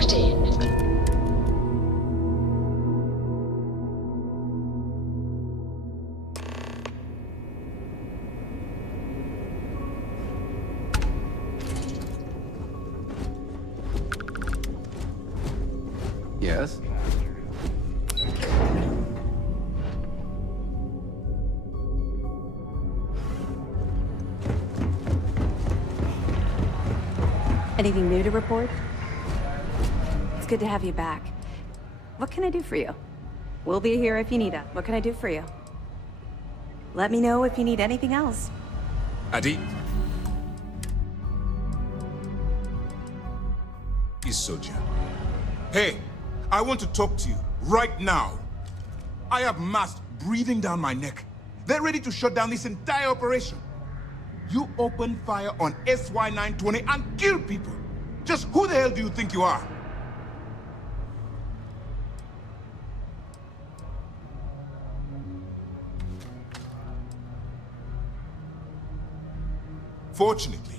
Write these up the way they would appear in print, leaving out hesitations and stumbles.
locked in. Yes? Anything new to report? It's good to have you back. What can I do for you? We'll be here if you need us. What can I do for you? Let me know if you need anything else. Adi? Isoja. Hey, I want to talk to you right now. I have masks breathing down my neck. They're ready to shut down this entire operation. You opened fire on SY-920 and killed people. Just who the hell do you think you are? Fortunately,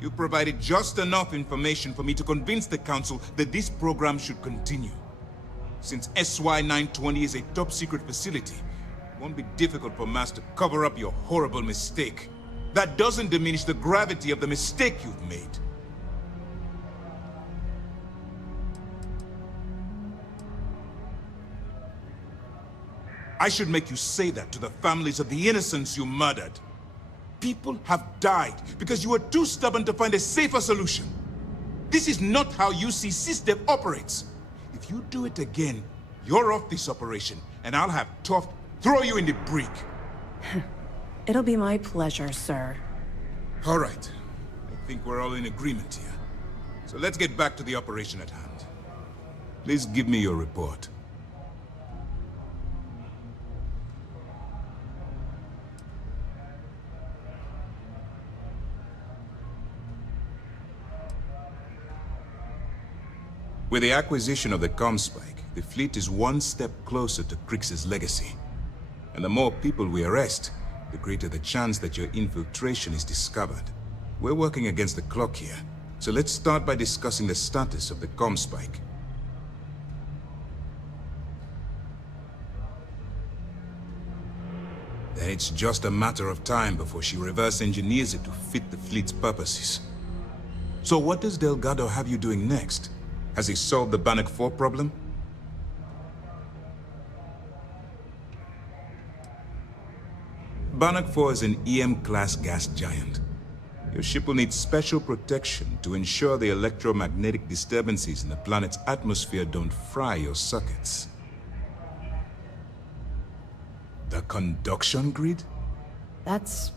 you provided just enough information for me to convince the Council that this program should continue. Since SY-920 is a top-secret facility, it won't be difficult for Mass to cover up your horrible mistake. That doesn't diminish the gravity of the mistake you've made. I should make you say that to the families of the innocents you murdered. People have died because you were too stubborn to find a safer solution. This is not how UC SysDev operates. If you do it again, you're off this operation, and I'll have Toft throw you in the brig. It'll be my pleasure, sir. All right. I think we're all in agreement here. So let's get back to the operation at hand. Please give me your report. With the acquisition of the Comspike, the fleet is one step closer to Krix's legacy. And the more people we arrest, the greater the chance that your infiltration is discovered. We're working against the clock here, so let's start by discussing the status of the Comspike. Then it's just a matter of time before she reverse engineers it to fit the fleet's purposes. So what does Delgado have you doing next? Has he solved the Bannock 4 problem? Bannock 4 is an EM-class gas giant. Your ship will need special protection to ensure the electromagnetic disturbances in the planet's atmosphere don't fry your circuits. The conduction grid? That's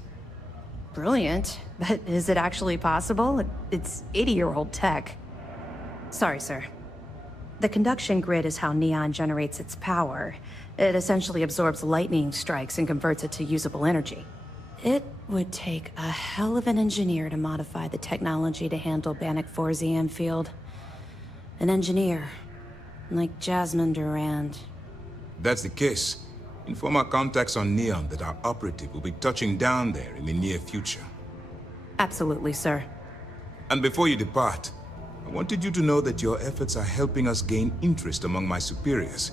brilliant, but is it actually possible? It's 80-year-old tech. Sorry, sir. The conduction grid is how Neon generates its power. It essentially absorbs lightning strikes and converts it to usable energy. It would take a hell of an engineer to modify the technology to handle Bannock 4's EM field. An engineer, like Jasmine Durand. That's the case. Inform our contacts on Neon that our operative will be touching down there in the near future. Absolutely, sir. And before you depart, I wanted you to know that your efforts are helping us gain interest among my superiors.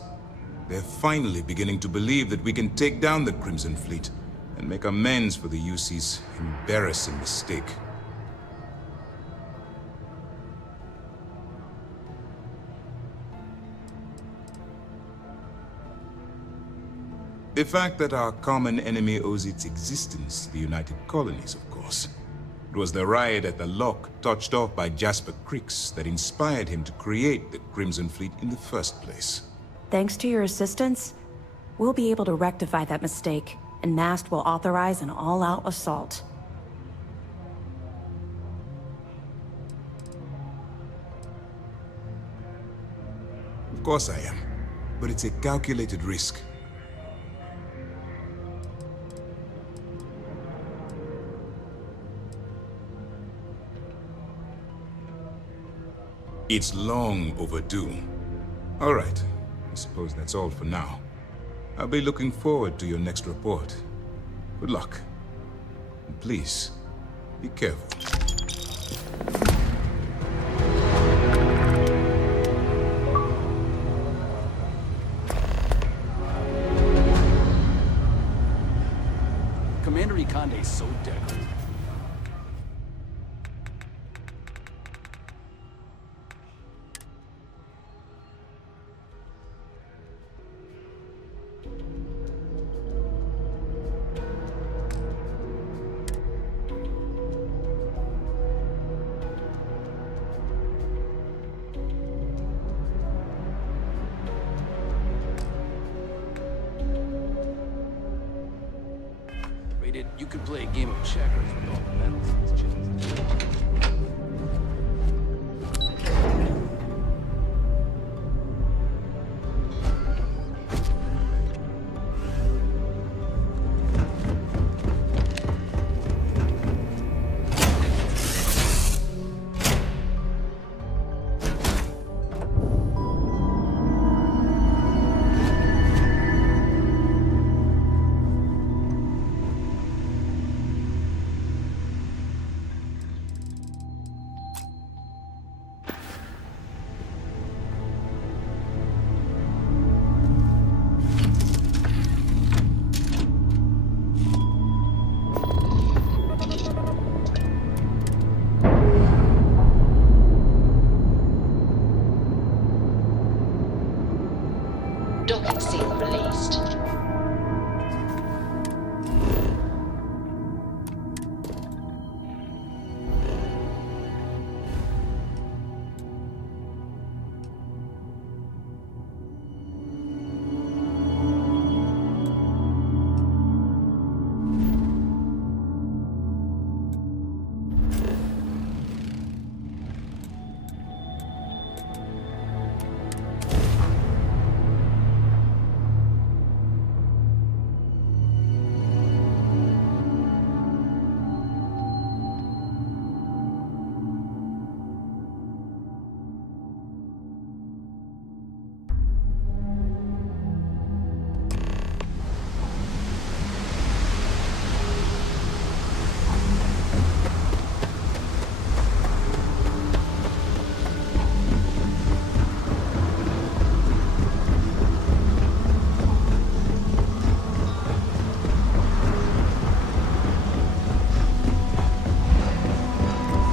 They're finally beginning to believe that we can take down the Crimson Fleet and make amends for the UC's embarrassing mistake. The fact that our common enemy owes its existence to the United Colonies, of course. It was the riot at the Lock, touched off by Jasper Krix, that inspired him to create the Crimson Fleet in the first place. Thanks to your assistance, we'll be able to rectify that mistake, and MAST will authorize an all-out assault. Of course I am, but it's a calculated risk. It's long overdue. All right, I suppose that's all for now. I'll be looking forward to your next report. Good luck. And please, be careful. Grande's so decorated. Rated, you could play a game of checkers with all the medals in this chest. Docking seal released.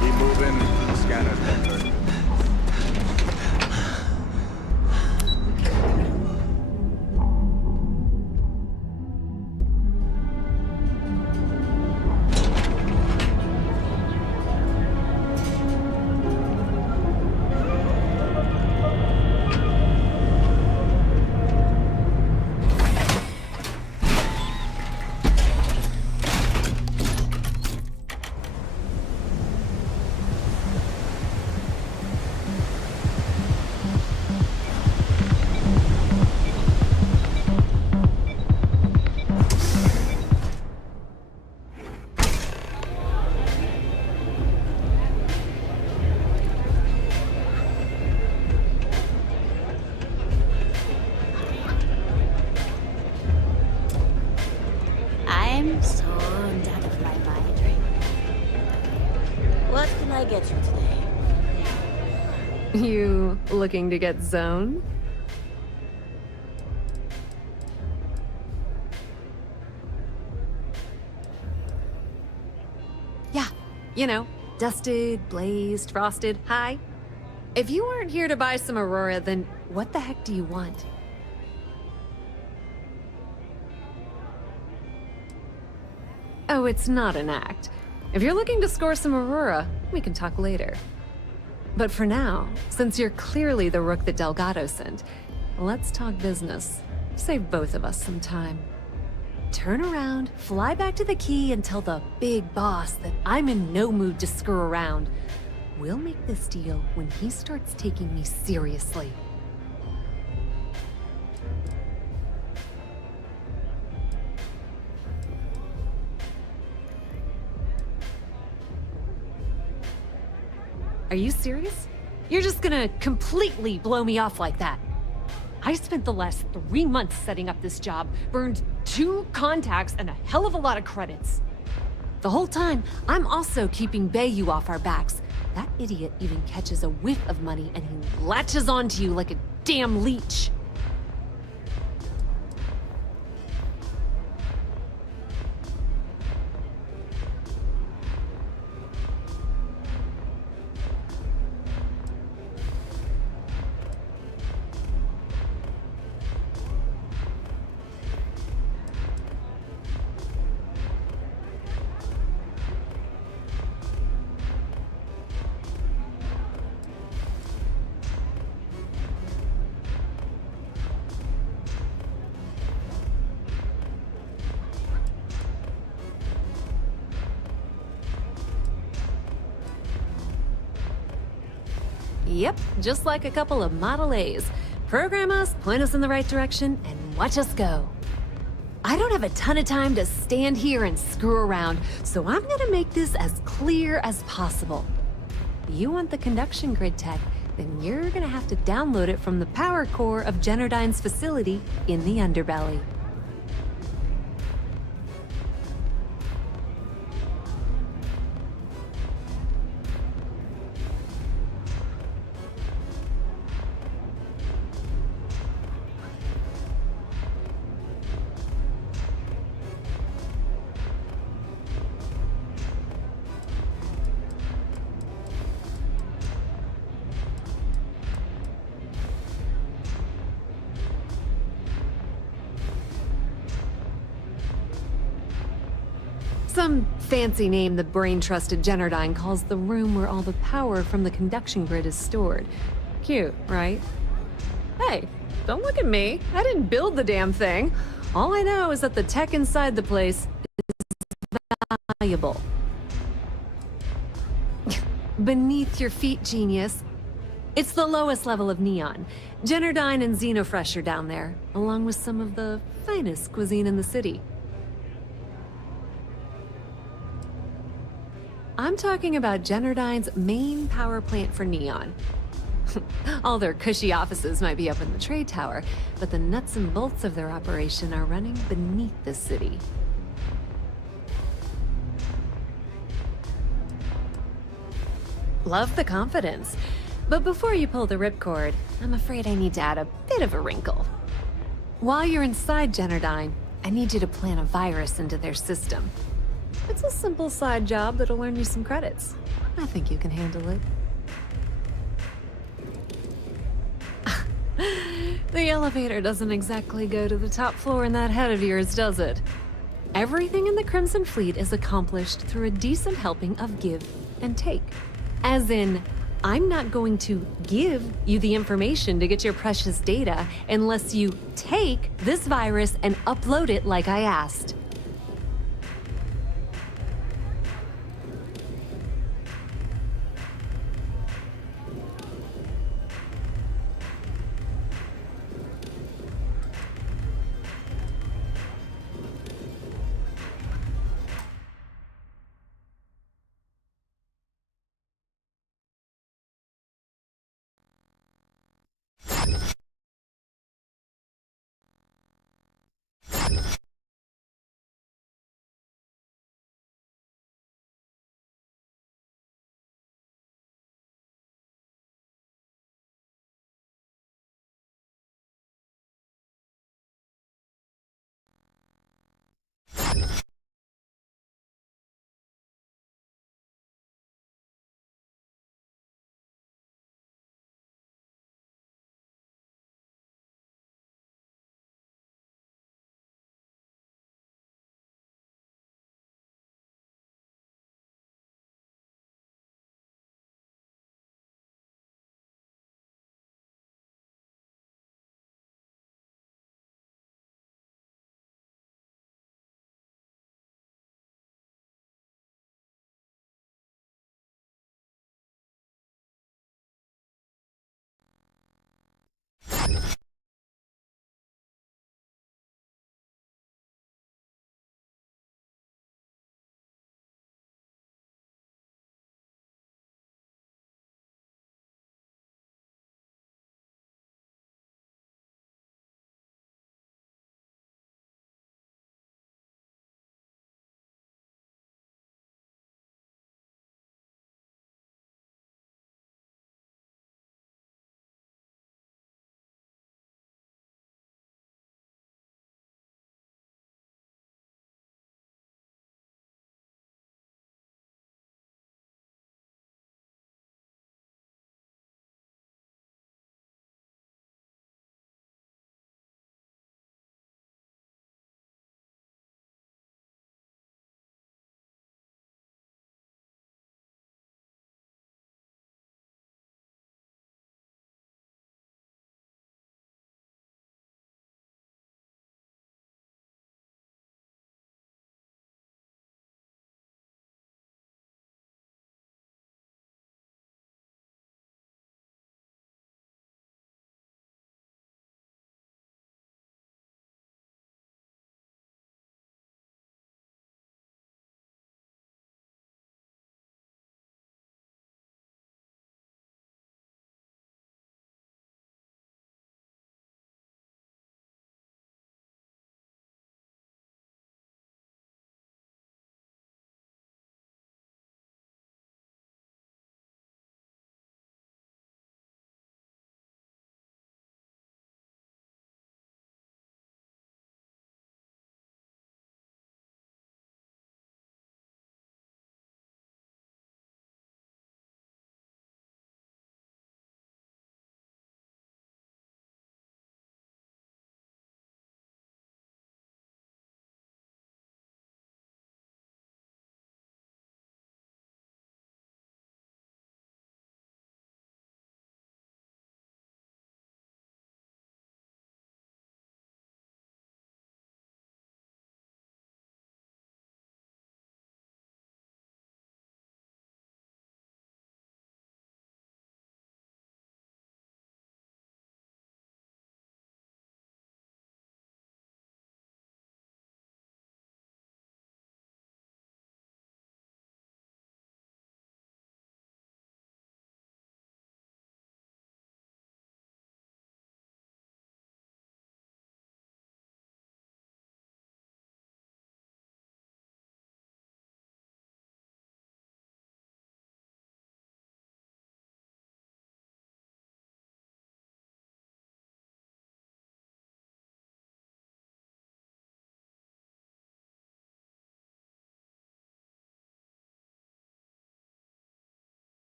Keep moving. Scanner's entered. I'm so out of my mind right now. What can I get you today? You looking to get zoned? Yeah, you know, dusted, blazed, frosted, high. If you aren't here to buy some Aurora, then what the heck do you want? Oh, it's not an act. If you're looking to score some Aurora, we can talk later. But for now, since you're clearly the rook that Delgado sent, let's talk business. Save both of us some time. Turn around, fly back to the key, and tell the big boss that I'm in no mood to screw around. We'll make this deal when he starts taking me seriously. Are you serious? You're just gonna completely blow me off like that? I spent the last 3 months setting up this job, burned 2 contacts and a hell of a lot of credits. The whole time, I'm also keeping Bayou off our backs. That idiot even catches a whiff of money and he latches onto you like a damn leech. Yep, just like a couple of Model A's. Program us, point us in the right direction, and watch us go. I don't have a ton of time to stand here and screw around, so I'm gonna make this as clear as possible. You want the conduction grid tech, then you're gonna have to download it from the power core of Generdyne's facility in the underbelly. Some fancy name the brain-trusted Generdyne calls the room where all the power from the conduction grid is stored. Cute, right? Hey, don't look at me. I didn't build the damn thing. All I know is that the tech inside the place is valuable. Beneath your feet, genius. It's the lowest level of Neon. Generdyne and Xenofresh are down there, along with some of the finest cuisine in the city. I'm talking about Generdyne's main power plant for Neon. All their cushy offices might be up in the trade tower, but the nuts and bolts of their operation are running beneath the city. Love the confidence. But before you pull the ripcord, I'm afraid I need to add a bit of a wrinkle. While you're inside Generdyne, I need you to plant a virus into their system. It's a simple side job that'll earn you some credits. I think you can handle it. The elevator doesn't exactly go to the top floor in that head of yours, does it? Everything in the Crimson Fleet is accomplished through a decent helping of give and take. As in, I'm not going to give you the information to get your precious data unless you take this virus and upload it like I asked.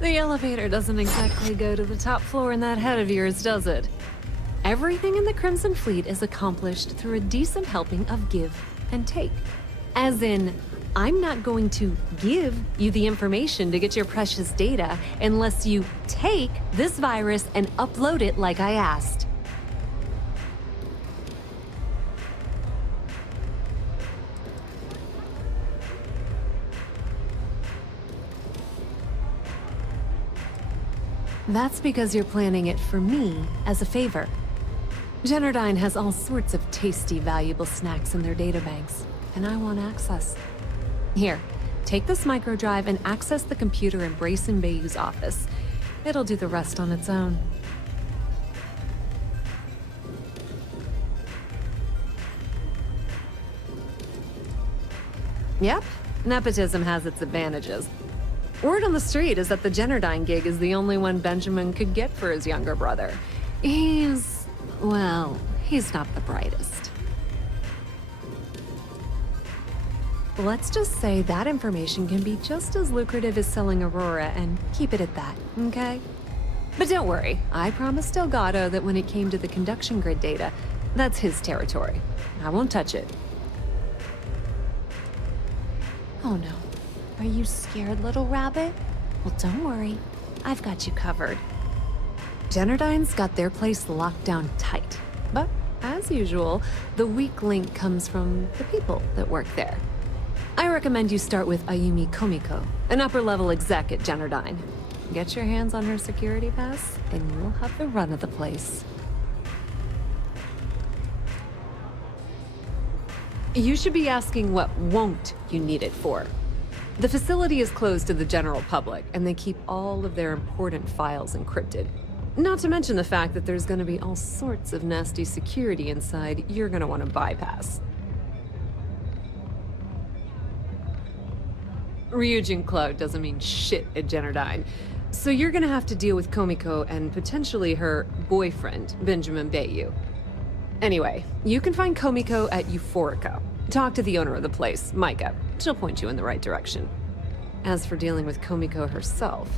The elevator doesn't exactly go to the top floor in that head of yours, does it? Everything in the Crimson Fleet is accomplished through a decent helping of give and take. As in, I'm not going to give you the information to get your precious data unless you take this virus and upload it like I asked. That's because you're planning it for me as a favor. Generdyne has all sorts of tasty, valuable snacks in their databanks, and I want access. Here, take this microdrive and access the computer in Brayson Bayou's office. It'll do the rest on its own. Yep, nepotism has its advantages. Word on the street is that the Generdyne gig is the only one Benjamin could get for his younger brother. He's not the brightest. Let's just say that information can be just as lucrative as selling Aurora and keep it at that, okay? But don't worry, I promised Delgado that when it came to the conduction grid data, that's his territory. I won't touch it. Oh no. Are you scared, little rabbit? Well, don't worry. I've got you covered. Generdyne's got their place locked down tight. But, as usual, the weak link comes from the people that work there. I recommend you start with Ayumi Komiko, an upper-level exec at Generdyne. Get your hands on her security pass, and you'll have the run of the place. You should be asking what won't you need it for. The facility is closed to the general public, and they keep all of their important files encrypted. Not to mention the fact that there's going to be all sorts of nasty security inside you're going to want to bypass. Ryujin Cloud doesn't mean shit at Generdyne, so you're going to have to deal with Komiko and potentially her boyfriend, Benjamin Bayou. Anyway, you can find Komiko at Euphorica. Talk to the owner of the place, Micah. She'll point you in the right direction. As for dealing with Komiko herself,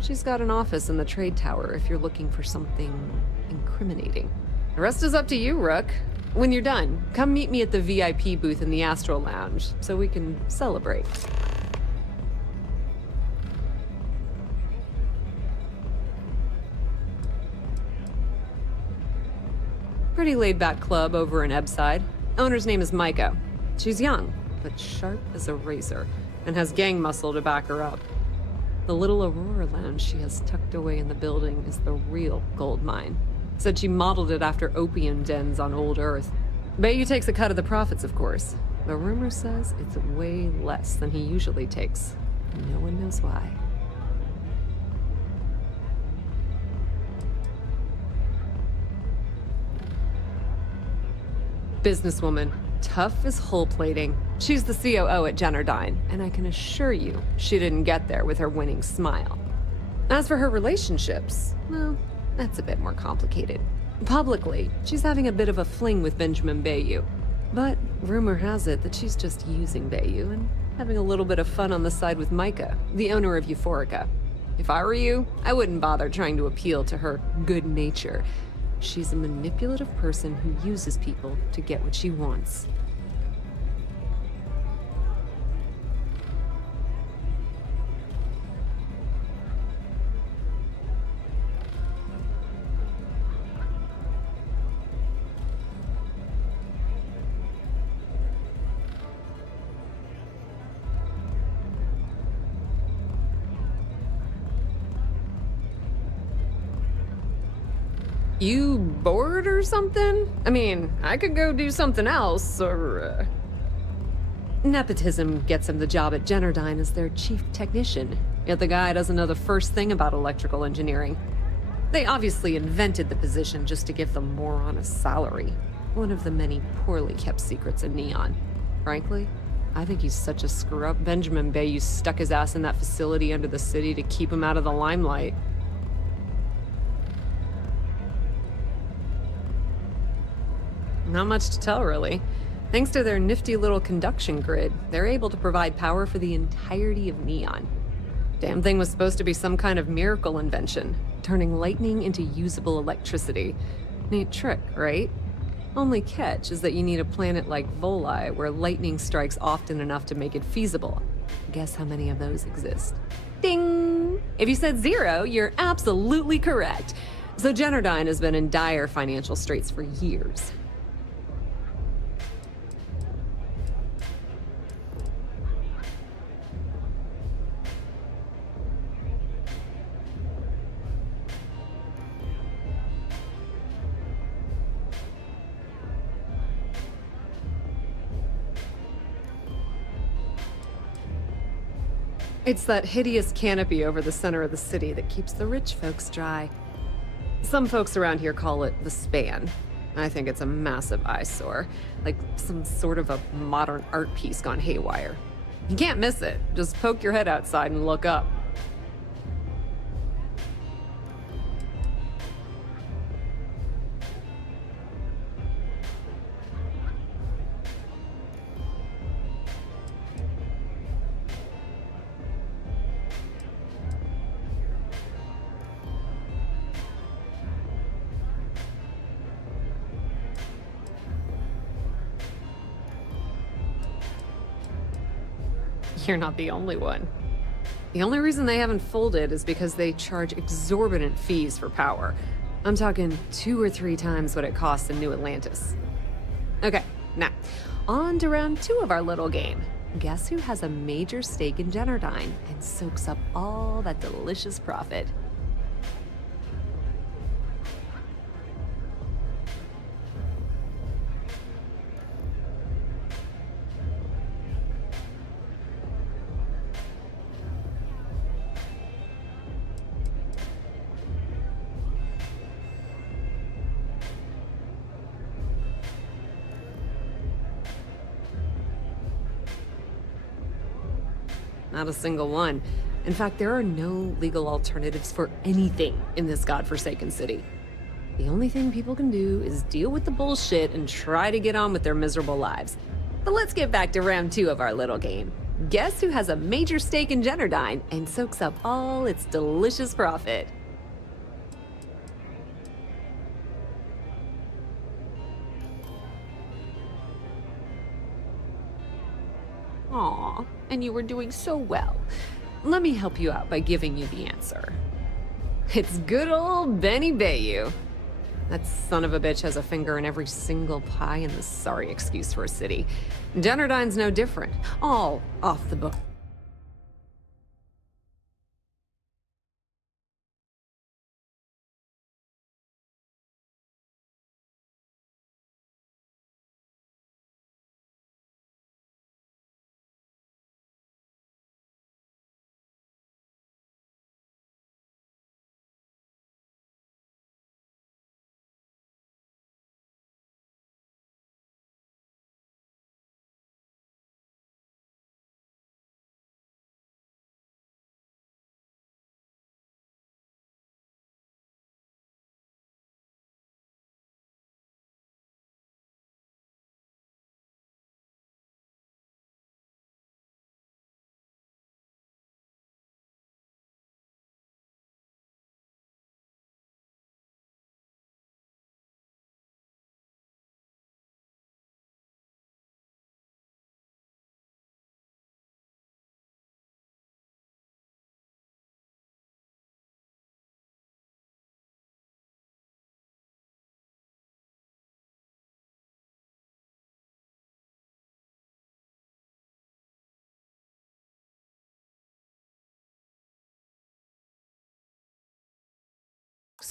she's got an office in the trade tower if you're looking for something incriminating. The rest is up to you, Rook. When you're done, come meet me at the VIP booth in the Astral Lounge so we can celebrate. Pretty laid-back club over in Ebside. Owner's name is Micah. She's young, but sharp as a razor, and has gang muscle to back her up. The little Aurora lounge she has tucked away in the building is the real gold mine. Said she modeled it after opium dens on old Earth. Bayou takes a cut of the profits, of course. The rumor says it's way less than he usually takes. No one knows why. Businesswoman. Tough as hull plating. She's the COO at Generdyne, and I can assure you she didn't get there with her winning smile. As for her relationships, well, that's a bit more complicated. Publicly, she's having a bit of a fling with Benjamin Bayou. But rumor has it that she's just using Bayou and having a little bit of fun on the side with Micah, the owner of Euphorica. If I were you, I wouldn't bother trying to appeal to her good nature. She's a manipulative person who uses people to get what she wants. You bored or something? I mean, I could go do something else, or... Nepotism gets him the job at Generdyne as their chief technician, yet the guy doesn't know the first thing about electrical engineering. They obviously invented the position just to give the moron a salary. One of the many poorly kept secrets in Neon. Frankly, I think he's such a screw-up. Benjamin Bayou stuck his ass in that facility under the city to keep him out of the limelight. Not much to tell, really. Thanks to their nifty little conduction grid, they're able to provide power for the entirety of Neon. Damn thing was supposed to be some kind of miracle invention, turning lightning into usable electricity. Neat trick, right? Only catch is that you need a planet like Voli where lightning strikes often enough to make it feasible. Guess how many of those exist? Ding! If you said 0, you're absolutely correct. So Generdyne has been in dire financial straits for years. It's that hideous canopy over the center of the city that keeps the rich folks dry. Some folks around here call it the span. I think it's a massive eyesore, like some sort of a modern art piece gone haywire. You can't miss it. Just poke your head outside and look up. You're not the only one. The only reason they haven't folded is because they charge exorbitant fees for power. I'm talking 2 or 3 times what it costs in New Atlantis. Okay, now, on to round 2 of our little game. Guess who has a major stake in Generdyne and soaks up all that delicious profit? Not a single one. In fact, there are no legal alternatives for anything in this godforsaken city. The only thing people can do is deal with the bullshit and try to get on with their miserable lives. But let's get back to round 2 of our little game. Guess who has a major stake in Generdyne and soaks up all its delicious profit? Aw, and you were doing so well. Let me help you out by giving you the answer. It's good old Benny Bayou. That son of a bitch has a finger in every single pie in this sorry excuse for a city. Generdyne's no different. All off the book.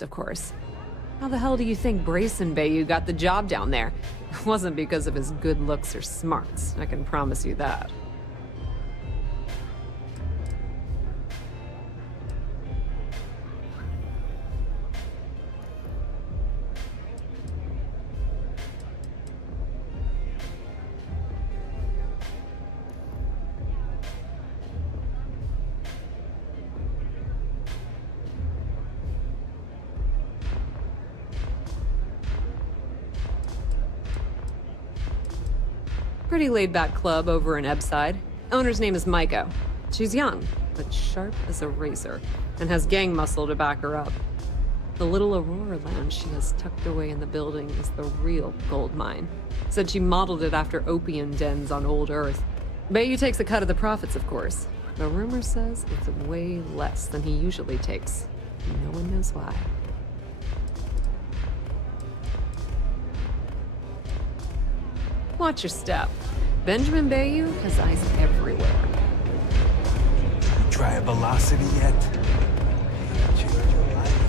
Of course. How the hell do you think Brayson Bayou got the job down there? It wasn't because of his good looks or smarts, I can promise you that. Pretty laid-back club over in Ebbside. Owner's name is Maiko. She's young, but sharp as a razor, and has gang muscle to back her up. The little Aurora lounge she has tucked away in the building is the real gold mine. Said she modeled it after opium dens on old Earth. Bayou takes a cut of the profits, of course. The rumor says it's way less than he usually takes. No one knows why. Watch your step. Benjamin Bayou has eyes everywhere. Try a velocity yet? Change your life.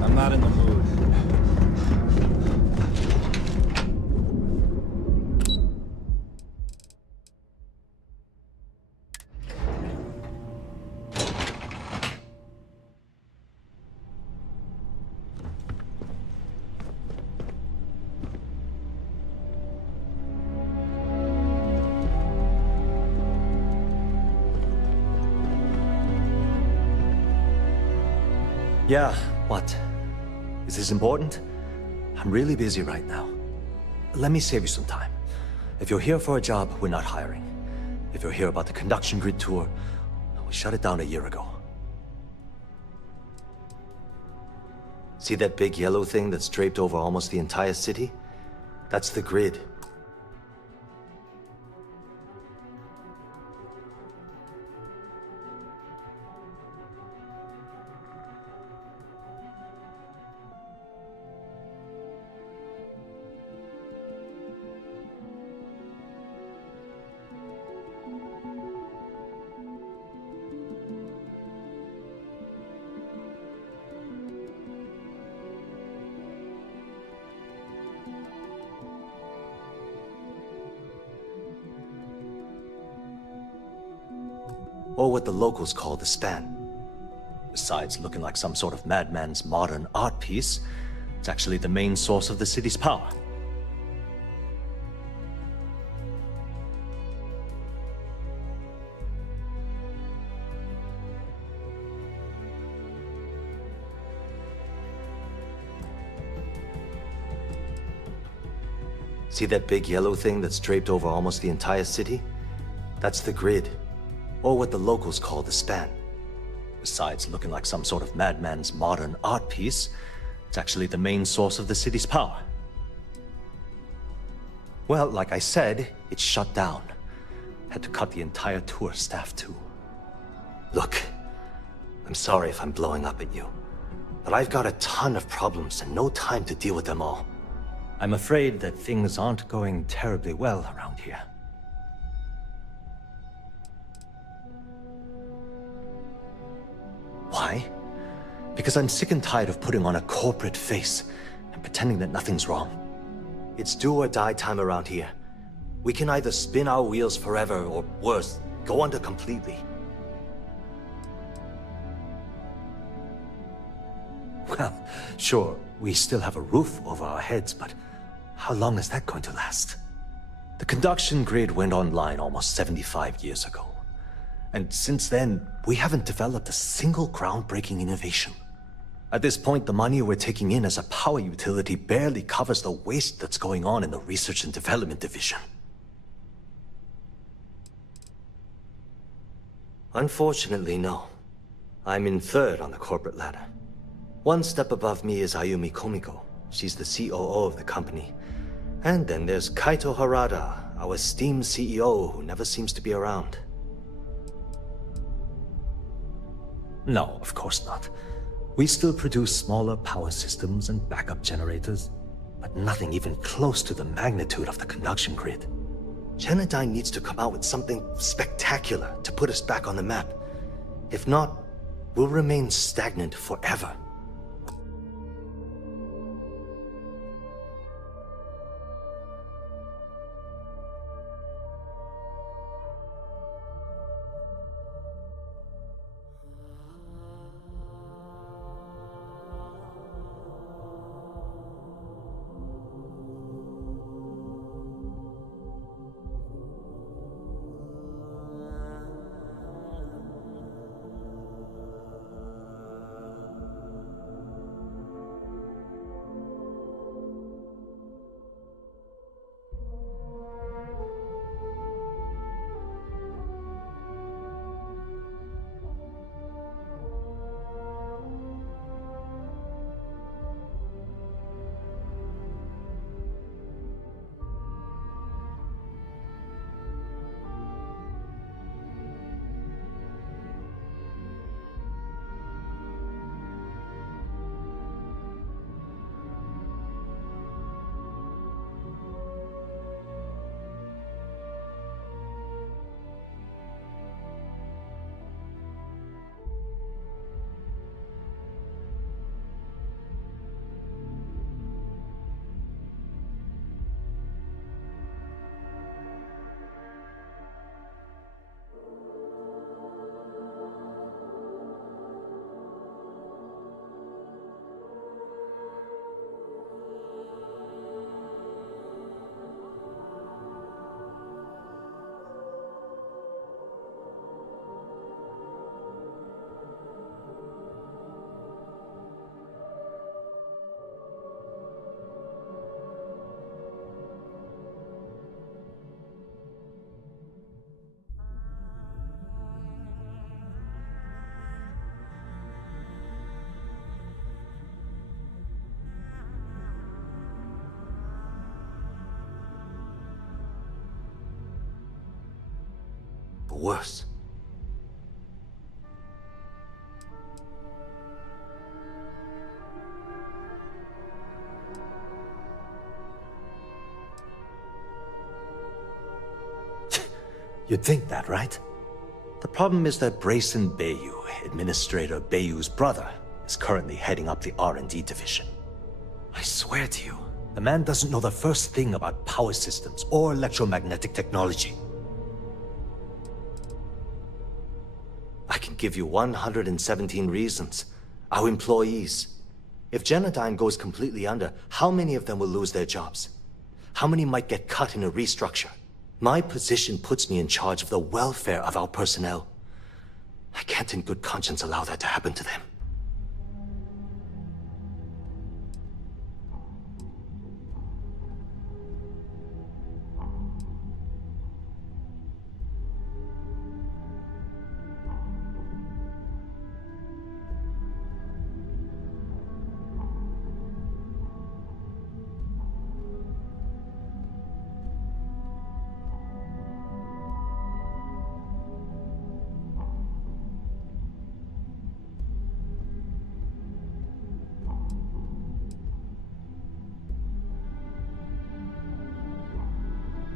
I'm not in the mood. Yeah, what? Is this important? I'm really busy right now. Let me save you some time. If you're here for a job, we're not hiring. If you're here about the conduction grid tour, we shut it down a year ago. See that big yellow thing that's draped over almost the entire city? That's the grid. Or what the locals call the span. Besides looking like some sort of madman's modern art piece, it's actually the main source of the city's power. See that big yellow thing that's draped over almost the entire city? That's the grid. Or what the locals call the span. Besides looking like some sort of madman's modern art piece, it's actually the main source of the city's power. Well, like I said, it's shut down. Had to cut the entire tour staff too. Look, I'm sorry if I'm blowing up at you, but I've got a ton of problems and no time to deal with them all. I'm afraid that things aren't going terribly well around here. Why? Because I'm sick and tired of putting on a corporate face and pretending that nothing's wrong. It's do or die time around here. We can either spin our wheels forever or worse, go under completely. Well, sure, we still have a roof over our heads, but how long is that going to last? The conduction grid went online almost 75 years ago. And since then, we haven't developed a single groundbreaking innovation. At this point, the money we're taking in as a power utility barely covers the waste that's going on in the research and development division. Unfortunately, no. I'm in third on the corporate ladder. One step above me is Ayumi Komiko. She's the COO of the company. And then there's Kaito Harada, our esteemed CEO who never seems to be around. No, of course not. We still produce smaller power systems and backup generators. but nothing even close to the magnitude of the conduction grid. Genodyne needs to come out with something spectacular to put us back on the map. If not, we'll remain stagnant forever. Worse. You'd think that, right? The problem is that Brayson Bayou, Administrator Bayou's brother, is currently heading up the R&D division. I swear to you, the man doesn't know the first thing about power systems or electromagnetic technology. I can give you 117 reasons. Our employees. If Genodyne goes completely under, how many of them will lose their jobs? How many might get cut in a restructure? My position puts me in charge of the welfare of our personnel. I can't in good conscience allow that to happen to them.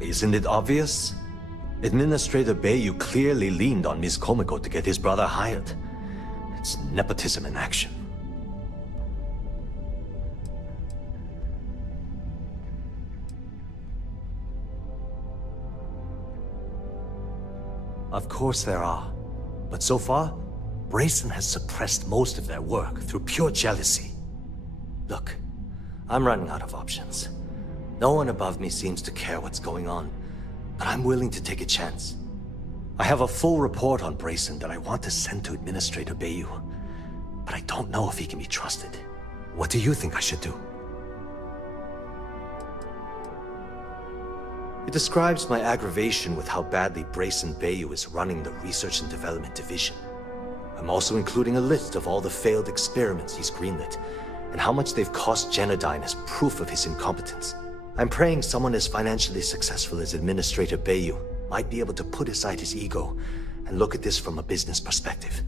Isn't it obvious? Administrator Bayou clearly leaned on Ms. Komiko to get his brother hired. It's nepotism in action. Of course there are. But so far, Brayson has suppressed most of their work through pure jealousy. Look, I'm running out of options. No one above me seems to care what's going on, but I'm willing to take a chance. I have a full report on Brayson that I want to send to Administrator Bayou, but I don't know if he can be trusted. What do you think I should do? It describes my aggravation with how badly Brayson Bayou is running the Research and Development Division. I'm also including a list of all the failed experiments he's greenlit, and how much they've cost Genodyne as proof of his incompetence. I'm praying someone as financially successful as Administrator Bayou might be able to put aside his ego and look at this from a business perspective.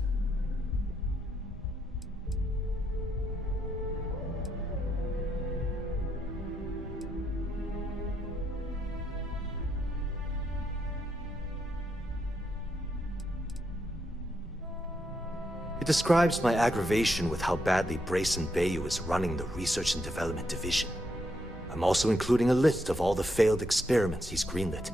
It describes my aggravation with how badly Brayson Bayou is running the Research and Development Division. I'm also including a list of all the failed experiments he's greenlit,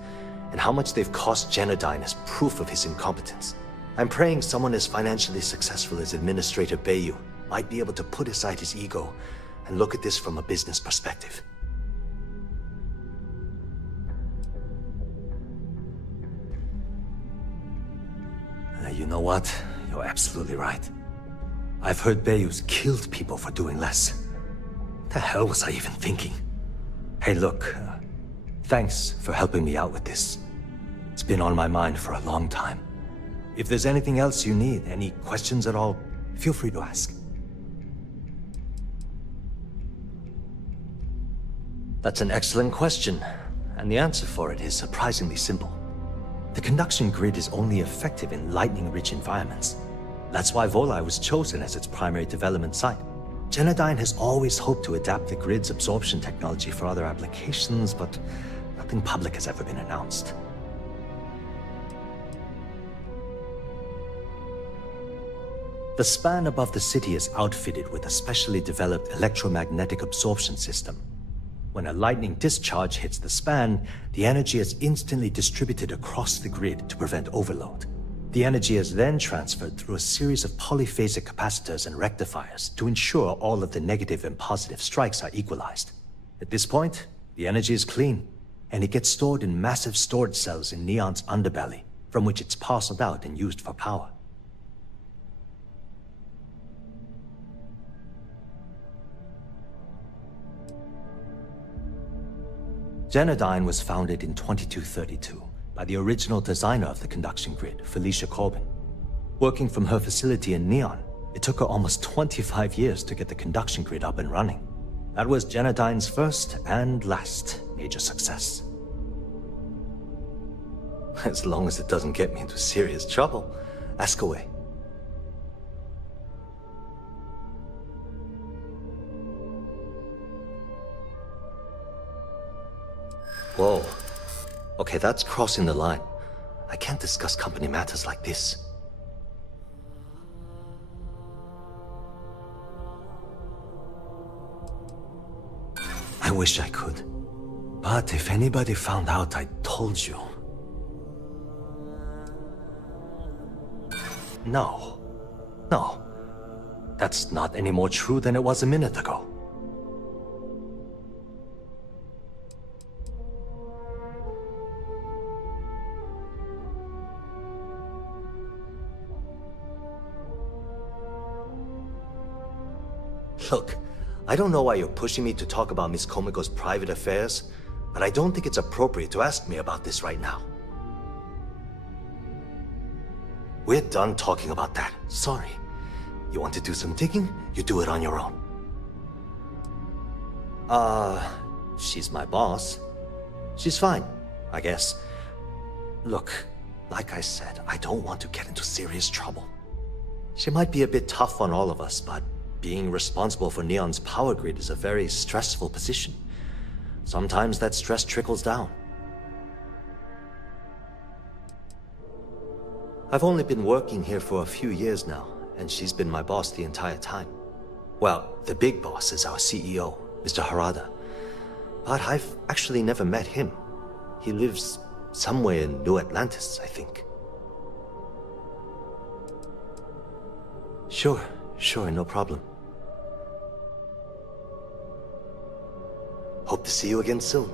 and how much they've cost Genodyne as proof of his incompetence. I'm praying someone as financially successful as Administrator Bayou might be able to put aside his ego and look at this from a business perspective. You know what? You're absolutely right. I've heard Bayou's killed people for doing less. What the hell was I even thinking? Hey, look, thanks for helping me out with this. It's been on my mind for a long time. If there's anything else you need, any questions at all, feel free to ask. That's an excellent question, and the answer for it is surprisingly simple. The conduction grid is only effective in lightning-rich environments. That's why Volai was chosen as its primary development site. Genodyne has always hoped to adapt the grid's absorption technology for other applications, but nothing public has ever been announced. The span above the city is outfitted with a specially developed electromagnetic absorption system. When a lightning discharge hits the span, the energy is instantly distributed across the grid to prevent overload. The energy is then transferred through a series of polyphasic capacitors and rectifiers to ensure all of the negative and positive strikes are equalized. At this point, the energy is clean, and it gets stored in massive storage cells in Neon's underbelly, from which it's parceled out and used for power. Genodyne was founded in 2232 by the original designer of the conduction grid, Felicia Corbin. Working from her facility in Neon, it took her almost 25 years to get the conduction grid up and running. That was Genodyne's first and last major success. As long as it doesn't get me into serious trouble, ask away. Whoa. Okay, that's crossing the line. I can't discuss company matters like this. I wish I could. But if anybody found out I told you... No. No. That's not any more true than it was a minute ago. Look, I don't know why you're pushing me to talk about Miss Komiko's private affairs, but I don't think it's appropriate to ask me about this right now. We're done talking about that. Sorry. You want to do some digging? You do it on your own. She's my boss. She's fine, I guess. Look, like I said, I don't want to get into serious trouble. She might be a bit tough on all of us, but being responsible for Neon's power grid is a very stressful position. Sometimes that stress trickles down. I've only been working here for a few years now, and she's been my boss the entire time. Well, the big boss is our CEO, Mr. Harada. But I've actually never met him. He lives somewhere in New Atlantis, I think. Sure, no problem. Hope to see you again soon.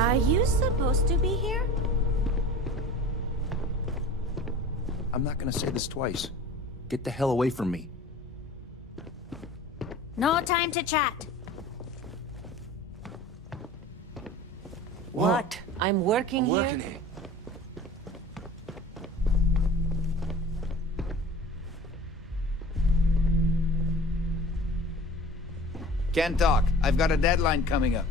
Are you supposed to be here? gonna say this twice. Get the hell away from me. No time to chat. What? I'm working here? Working here. Can't talk. I've got a deadline coming up.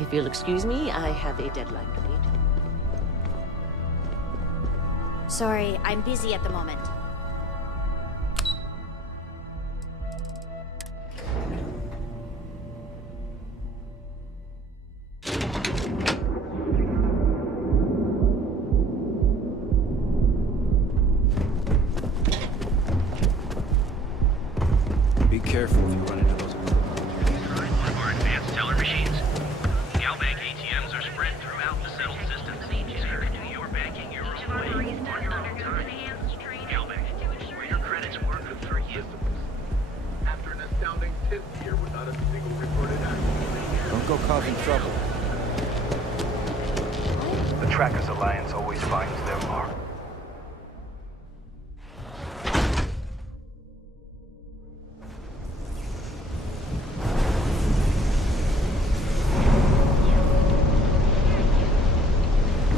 If you'll excuse me, I have a deadline to meet. Sorry, I'm busy at the moment. Be careful if you run into those. Tried one of our advanced teller machines? Galbank ATMs are spread throughout the settled systems. Easier to do your banking your own way, on your own time. Galbank, where your credits work for you. After an astounding 10th year without a single reported accident. Don't go causing trouble. The Trackers Alliance always finds their mark.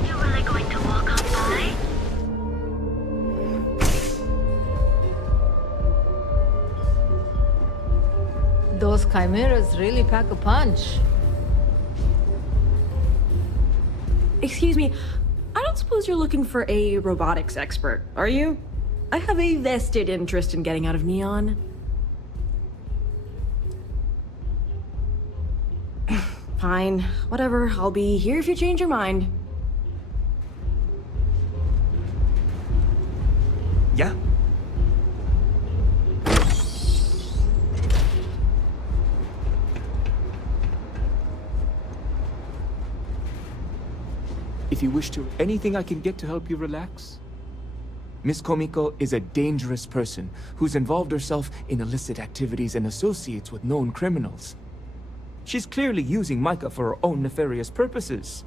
You really going to walk on by? Those chimeras really pack a punch. Excuse me, I don't suppose you're looking for a robotics expert, are you? I have a vested interest in getting out of Neon. Fine, whatever, I'll be here if you change your mind. Yeah? If you wish to, anything I can get to help you relax? Miss Komiko is a dangerous person who's involved herself in illicit activities and associates with known criminals. She's clearly using Micah for her own nefarious purposes.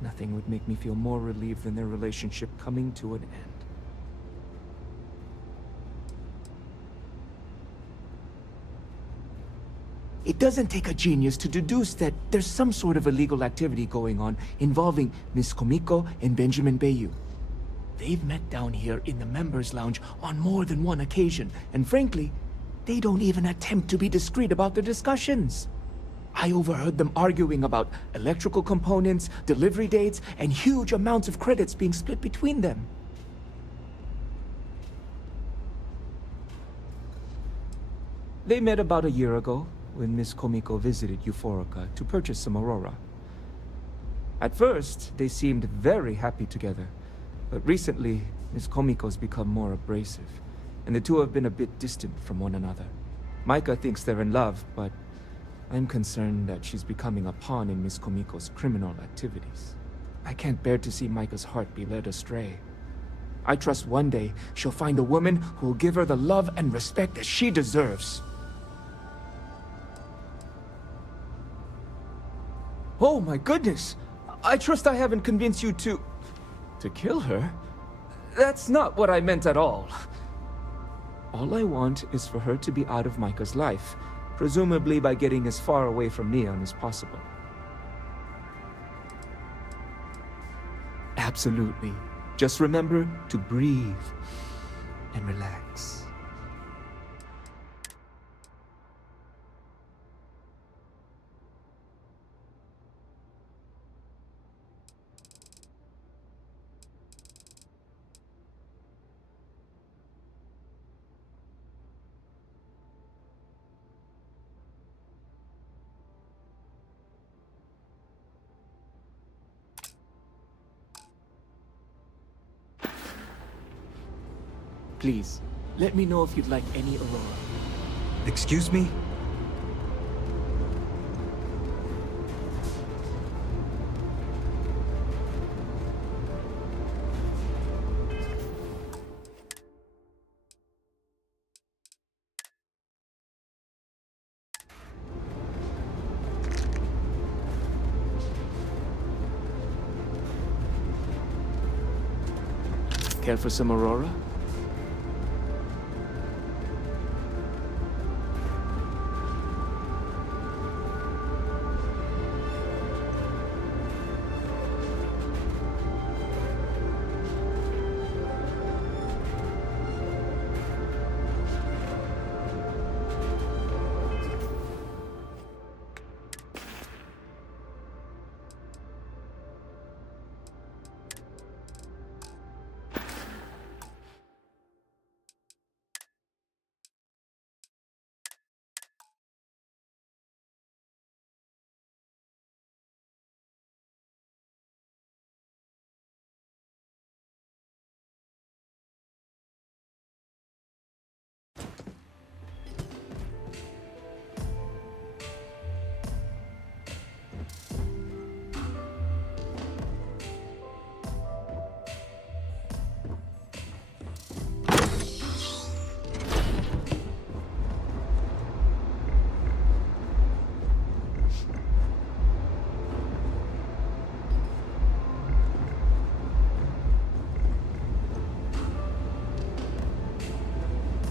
Nothing would make me feel more relieved than their relationship coming to an end. It doesn't take a genius to deduce that there's some sort of illegal activity going on involving Miss Komiko and Benjamin Bayou. They've met down here in the members' lounge on more than one occasion, and frankly, they don't even attempt to be discreet about their discussions. I overheard them arguing about electrical components, delivery dates, and huge amounts of credits being split between them. They met about a year ago, when Miss Komiko visited Euphorica to purchase some Aurora. At first, they seemed very happy together, but recently, Miss Komiko's become more abrasive, and the two have been a bit distant from one another. Micah thinks they're in love, but I'm concerned that she's becoming a pawn in Miss Komiko's criminal activities. I can't bear to see Micah's heart be led astray. I trust one day she'll find a woman who will give her the love and respect that she deserves. Oh my goodness! I trust I haven't convinced you to kill her? That's not what I meant at all. All I want is for her to be out of Micah's life, presumably by getting as far away from Neon as possible. Absolutely. Just remember to breathe and relax. Please, let me know if you'd like any Aurora. Excuse me? Care for some Aurora?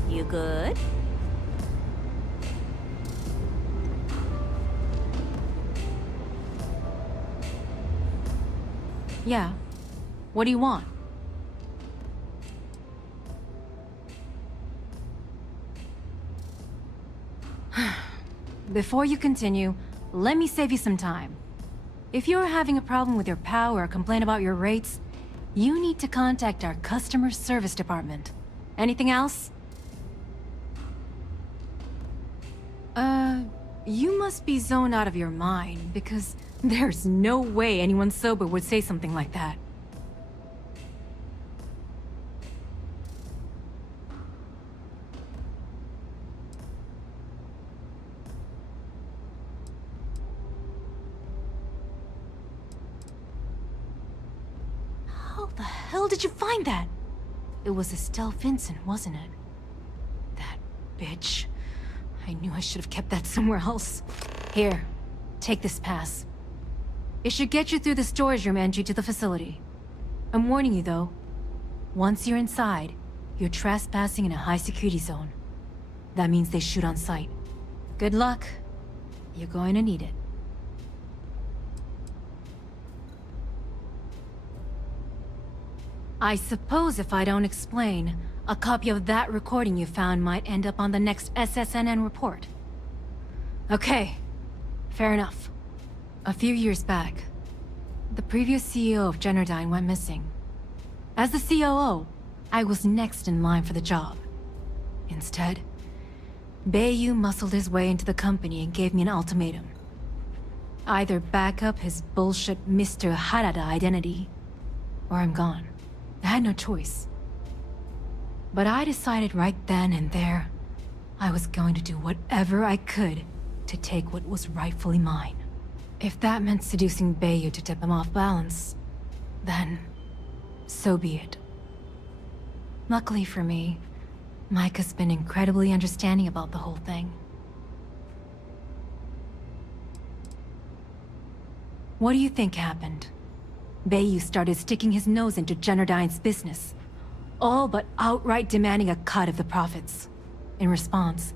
You good? Yeah. What do you want? Before you continue, let me save you some time. If you're having a problem with your POW or a complaint about your rates, you need to contact our customer service department. Anything else? You must be zoned out of your mind, because there's no way anyone sober would say something like that. How the hell did you find that? It was Estelle Vincent, wasn't it? That bitch. I knew I should have kept that somewhere else. Here, take this pass. It should get you through the storage room entry to the facility. I'm warning you though. Once you're inside, you're trespassing in a high-security zone. That means they shoot on sight. Good luck. You're going to need it. I suppose if I don't explain, a copy of that recording you found might end up on the next SSNN report. Okay, fair enough. A few years back, the previous CEO of Generdyne went missing. As the COO, I was next in line for the job. Instead, Bayu muscled his way into the company and gave me an ultimatum. Either back up his bullshit Mr. Harada identity, or I'm gone. I had no choice. But I decided right then and there, I was going to do whatever I could to take what was rightfully mine. If that meant seducing Bayu to tip him off balance, then so be it. Luckily for me, Mike has been incredibly understanding about the whole thing. What do you think happened? Bayu started sticking his nose into Generdyne's business, all but outright demanding a cut of the profits. In response,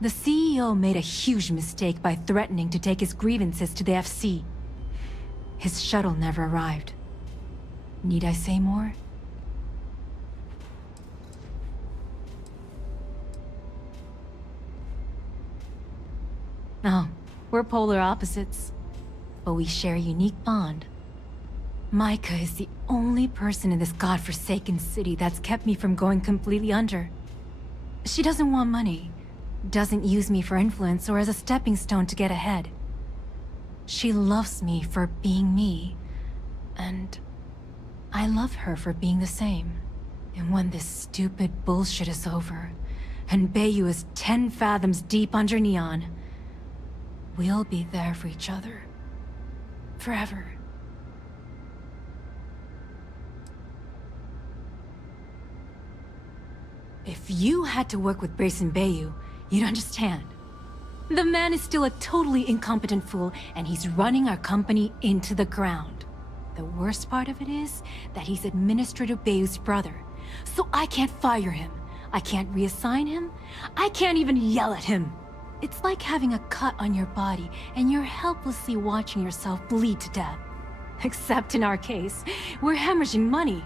the CEO made a huge mistake by threatening to take his grievances to the FC. His shuttle never arrived. Need I say more? Oh, we're polar opposites, but we share a unique bond. Micah is the only person in this godforsaken city that's kept me from going completely under. She doesn't want money, doesn't use me for influence or as a stepping stone to get ahead. She loves me for being me, and I love her for being the same. And when this stupid bullshit is over, and Bayu is 10 fathoms deep under Neon, we'll be there for each other. Forever. If you had to work with Brayson Bayu, you'd understand. The man is still a totally incompetent fool, and he's running our company into the ground. The worst part of it is that he's Administrator Bayu's brother, so I can't fire him. I can't reassign him. I can't even yell at him. It's like having a cut on your body, and you're helplessly watching yourself bleed to death. Except in our case, we're hemorrhaging money.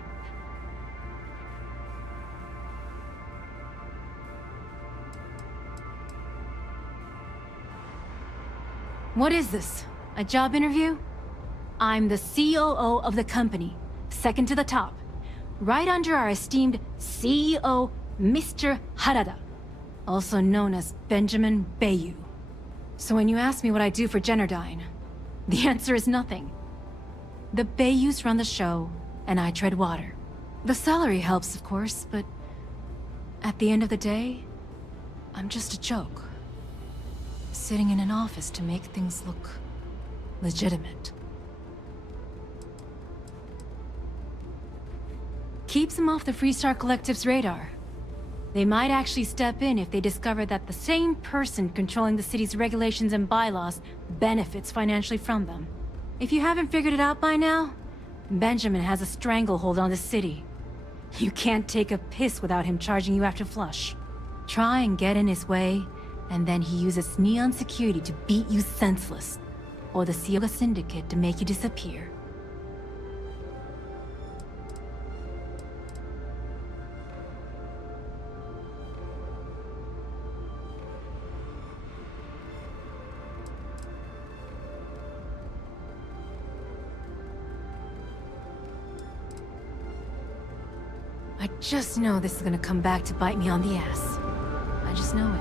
What is this? A job interview? I'm the COO of the company, second to the top, right under our esteemed CEO, Mr. Harada, also known as Benjamin Bayu. So when you ask me what I do for Generdyne, the answer is nothing. The Bayus run the show, and I tread water. The salary helps, of course, but at the end of the day, I'm just a joke. Sitting in an office to make things look legitimate. Keeps them off the Freestar Collective's radar. They might actually step in if they discover that the same person controlling the city's regulations and bylaws benefits financially from them. If you haven't figured it out by now, Benjamin has a stranglehold on the city. You can't take a piss without him charging you after flush. Try and get in his way, and then he uses Neon security to beat you senseless, or the Sioga Syndicate to make you disappear. I just know this is gonna come back to bite me on the ass. I just know it.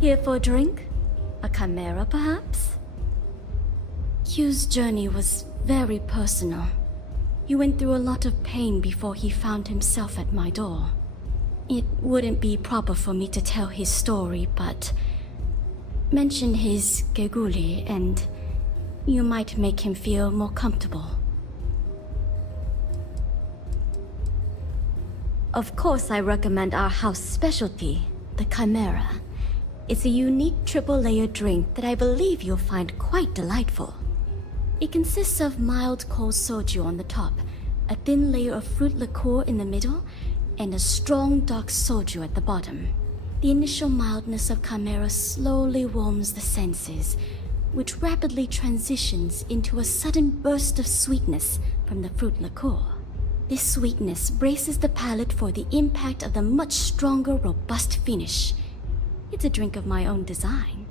Here for a drink? A chimera, perhaps? Hugh's journey was very personal. He went through a lot of pain before he found himself at my door. It wouldn't be proper for me to tell his story, but mention his geguli and you might make him feel more comfortable. Of course, I recommend our house specialty, the Chimera. It's a unique triple-layer drink that I believe you'll find quite delightful. It consists of mild cold soju on the top, a thin layer of fruit liqueur in the middle, and a strong dark soju at the bottom. The initial mildness of Chimera slowly warms the senses, which rapidly transitions into a sudden burst of sweetness from the fruit liqueur. This sweetness braces the palate for the impact of the much stronger, robust finish. It's a drink of my own design.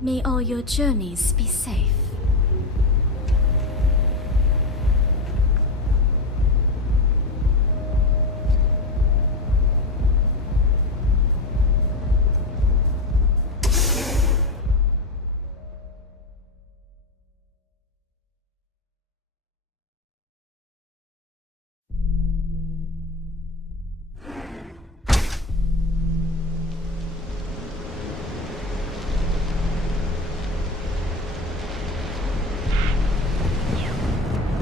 May all your journeys be safe.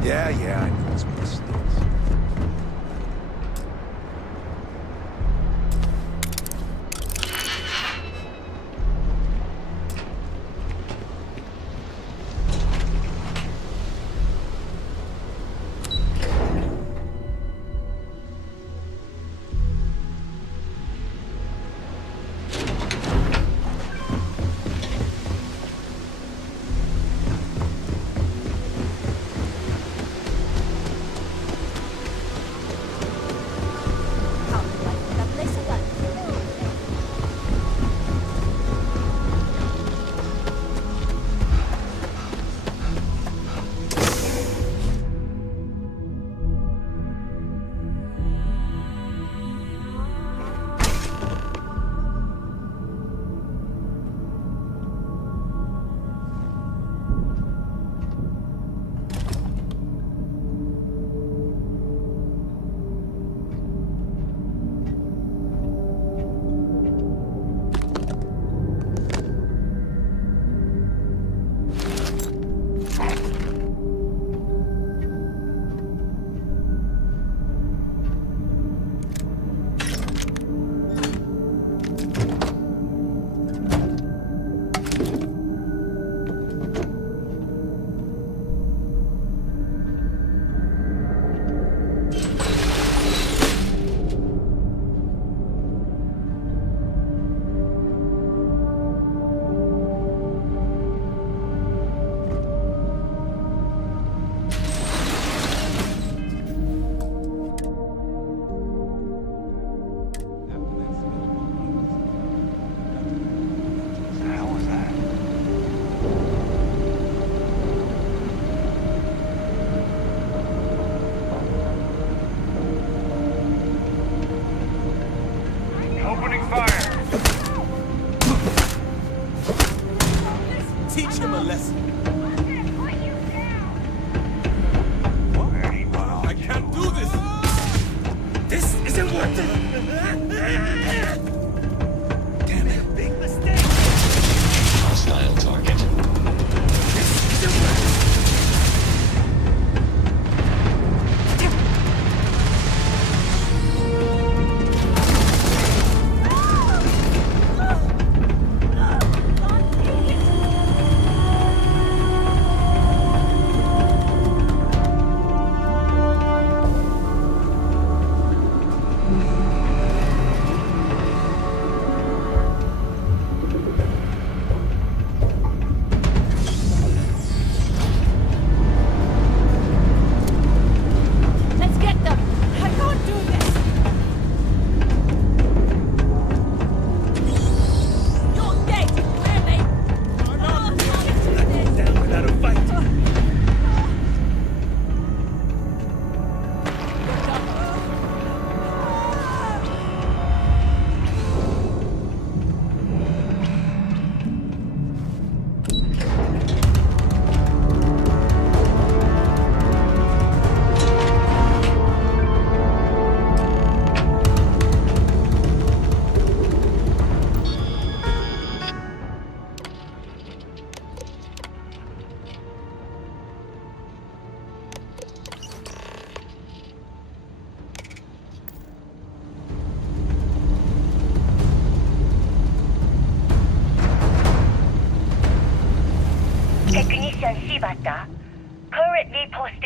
Yeah, I know this place stinks.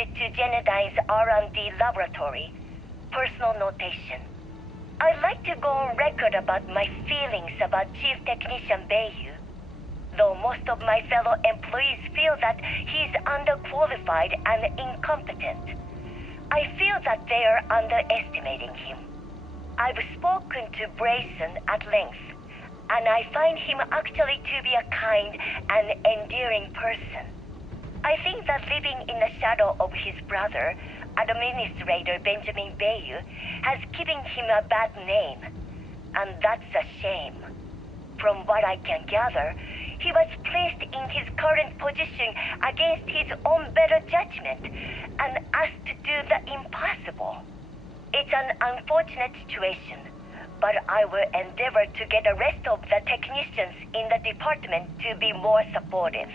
it to Genedine's R&D laboratory. Personal notation. I'd like to go on record about my feelings about Chief Technician Bayou. Though most of my fellow employees feel that he's underqualified and incompetent, I feel that they are underestimating him. I've spoken to Brayson at length, and I find him actually to be a kind and endearing person. I think that living in the shadow of his brother, Administrator Benjamin Bayou, has given him a bad name, and that's a shame. From what I can gather, he was placed in his current position against his own better judgment and asked to do the impossible. It's an unfortunate situation, but I will endeavor to get the rest of the technicians in the department to be more supportive.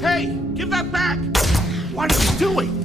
Hey, give that back! What are you doing?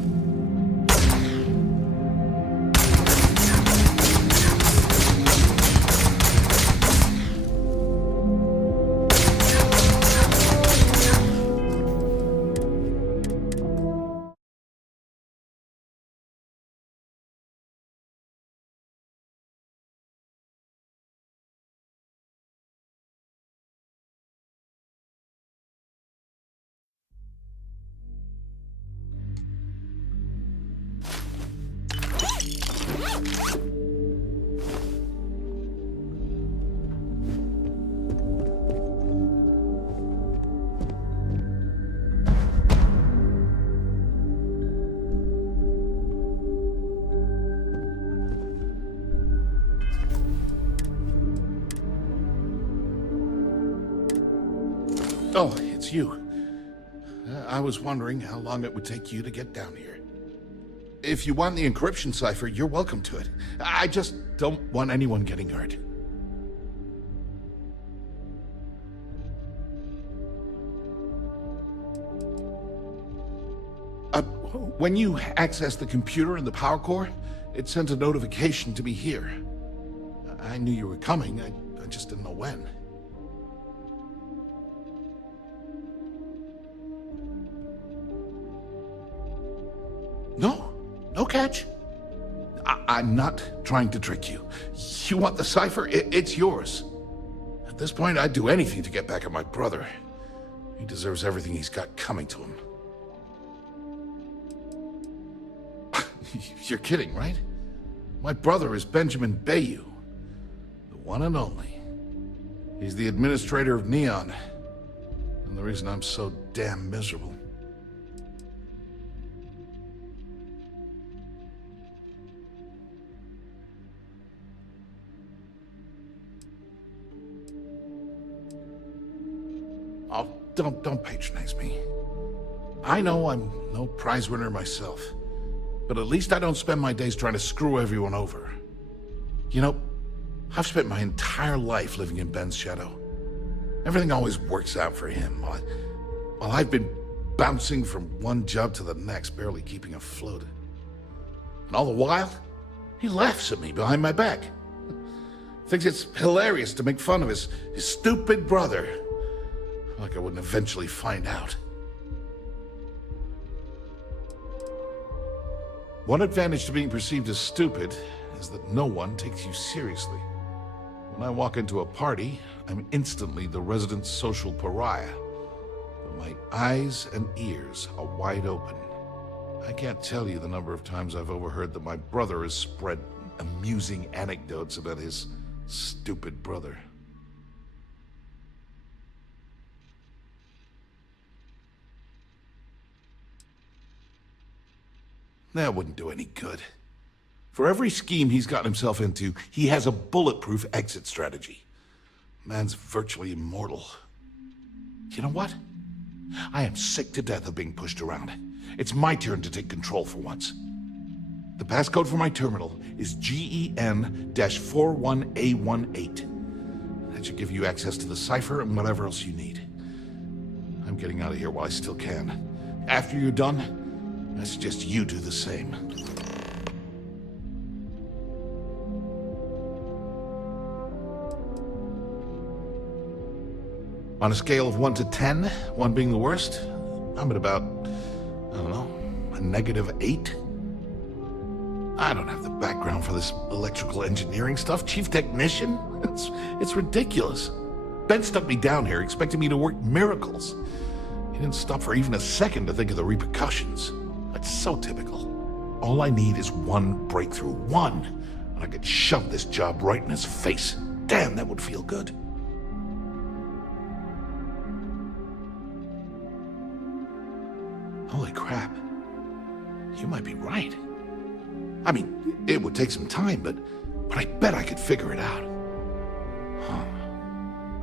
Oh, it's you. I was wondering how long it would take you to get down here. If you want the encryption cipher, you're welcome to it. I just don't want anyone getting hurt. When you access the computer in the power core, it sent a notification to me here. I knew you were coming, I just didn't know when. No catch. I'm not trying to trick you. You want the cipher? It's yours. At this point, I'd do anything to get back at my brother. He deserves everything he's got coming to him. You're kidding, right? My brother is Benjamin Bayou, the one and only. He's the administrator of Neon, and the reason I'm so damn miserable. Oh, don't patronize me. I know I'm no prize winner myself, but at least I don't spend my days trying to screw everyone over. You know, I've spent my entire life living in Ben's shadow. Everything always works out for him, while I've been bouncing from one job to the next, barely keeping afloat. And all the while, he laughs at me behind my back. Thinks it's hilarious to make fun of his stupid brother. Like I wouldn't eventually find out. One advantage to being perceived as stupid is that no one takes you seriously. When I walk into a party, I'm instantly the resident social pariah. But my eyes and ears are wide open. I can't tell you the number of times I've overheard that my brother has spread amusing anecdotes about his stupid brother. That wouldn't do any good. For every scheme he's gotten himself into, he has a bulletproof exit strategy. Man's virtually immortal. You know what? I am sick to death of being pushed around. It's my turn to take control for once. The passcode for my terminal is GEN-41A18. That should give you access to the cipher and whatever else you need. I'm getting out of here while I still can. After you're done, I suggest you do the same. On a scale of 1 to 10, 1 being the worst, I'm at about, I don't know, a -8. I don't have the background for this electrical engineering stuff. Chief technician? It's ridiculous. Ben stuck me down here expecting me to work miracles. He didn't stop for even a second to think of the repercussions. That's so typical. All I need is one breakthrough, one, and I could shove this job right in his face. Damn, that would feel good. Holy crap. You might be right. I mean, it would take some time, but I bet I could figure it out. Huh.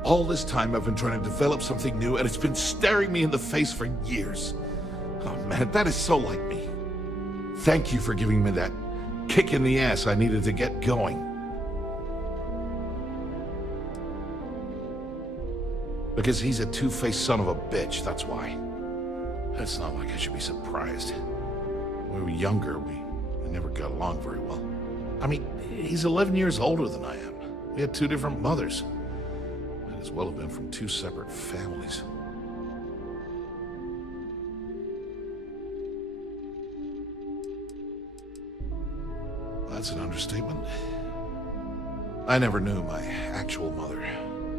All this time I've been trying to develop something new, and it's been staring me in the face for years. Oh, man, that is so like me. Thank you for giving me that kick in the ass I needed to get going. Because he's a two-faced son of a bitch, that's why. It's not like I should be surprised. When we were younger, we never got along very well. I mean, he's 11 years older than I am. We had two different mothers. Might as well have been from two separate families. That's an understatement. I never knew my actual mother.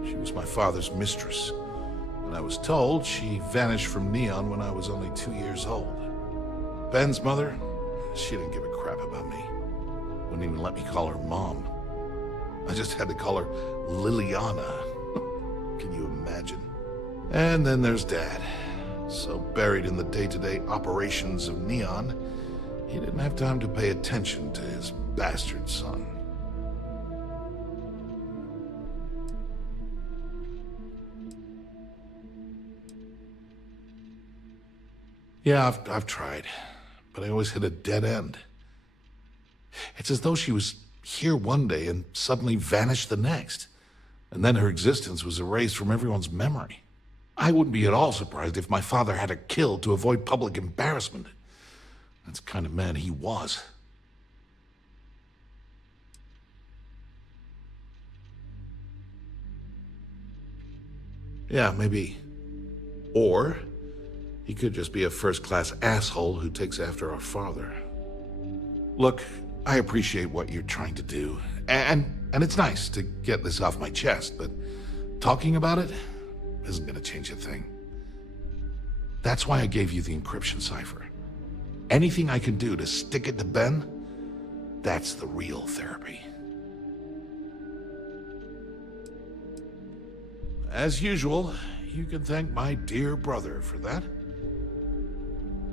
She was my father's mistress. And I was told she vanished from Neon when I was only 2 years old. Ben's mother, she didn't give a crap about me. Wouldn't even let me call her Mom. I just had to call her Liliana. Can you imagine? And then there's Dad. So buried in the day-to-day operations of Neon, he didn't have time to pay attention to his bastard son. Yeah, I've tried, but I always hit a dead end. It's as though she was here one day and suddenly vanished the next, and then her existence was erased from everyone's memory. I wouldn't be at all surprised if my father had her killed to avoid public embarrassment. That's the kind of man he was. Yeah, maybe. Or he could just be a first-class asshole who takes after our father. Look, I appreciate what you're trying to do, and it's nice to get this off my chest, but talking about it isn't gonna change a thing. That's why I gave you the encryption cipher. Anything I can do to stick it to Ben, that's the real therapy. As usual, you can thank my dear brother for that.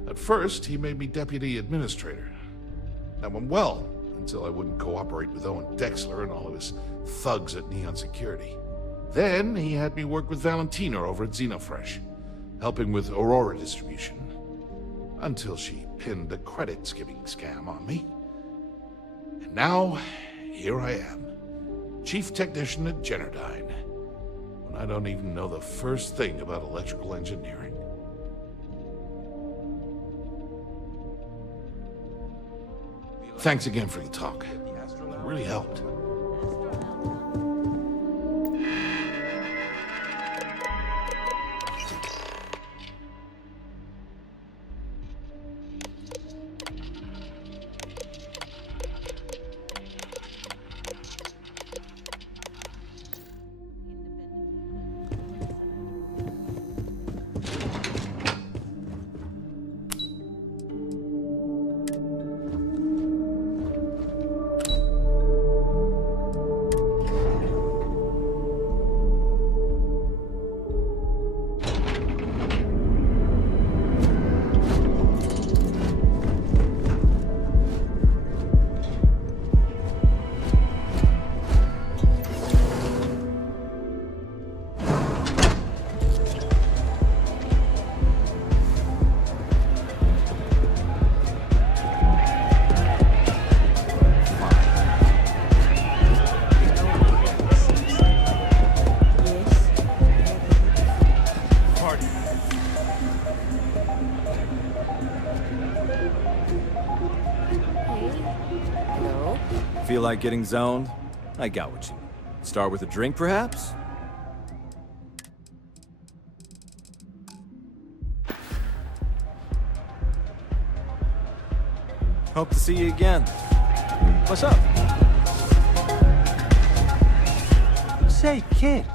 At first, he made me deputy administrator. That went well, until I wouldn't cooperate with Owen Dexler and all of his thugs at Neon Security. Then he had me work with Valentina over at Xenofresh, helping with Aurora distribution, until she pinned a credit skimming scam on me. And now, here I am, chief technician at Generdyne, when I don't even know the first thing about electrical engineering. Thanks again for the talk. It really helped. Feel like getting zoned? I got what you need. Start with a drink, perhaps? Hope to see you again. What's up? Say, kid,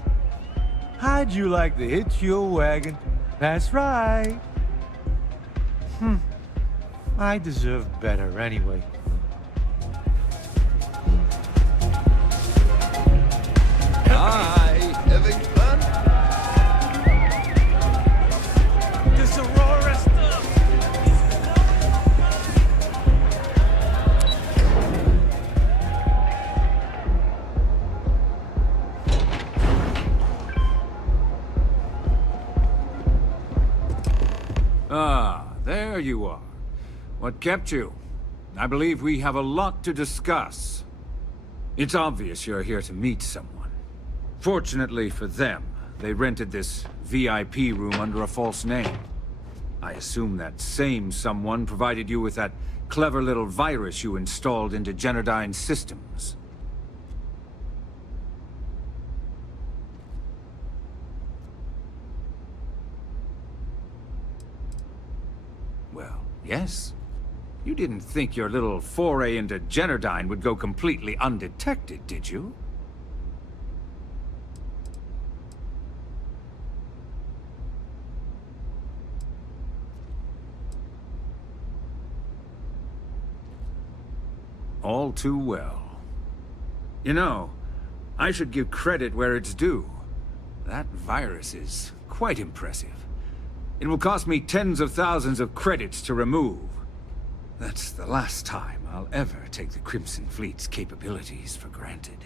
how'd you like to hitch your wagon? That's right. I deserve better anyway. Hi, having fun? This Aurora stuff! Ah, there you are. What kept you? I believe we have a lot to discuss. It's obvious you're here to meet someone. Fortunately for them, they rented this VIP room under a false name. I assume that same someone provided you with that clever little virus you installed into Generdyne's systems. Well, yes. You didn't think your little foray into Generdyne would go completely undetected, did you? All too well. You know, I should give credit where it's due. That virus is quite impressive. It will cost me tens of thousands of credits to remove. That's the last time I'll ever take the Crimson Fleet's capabilities for granted.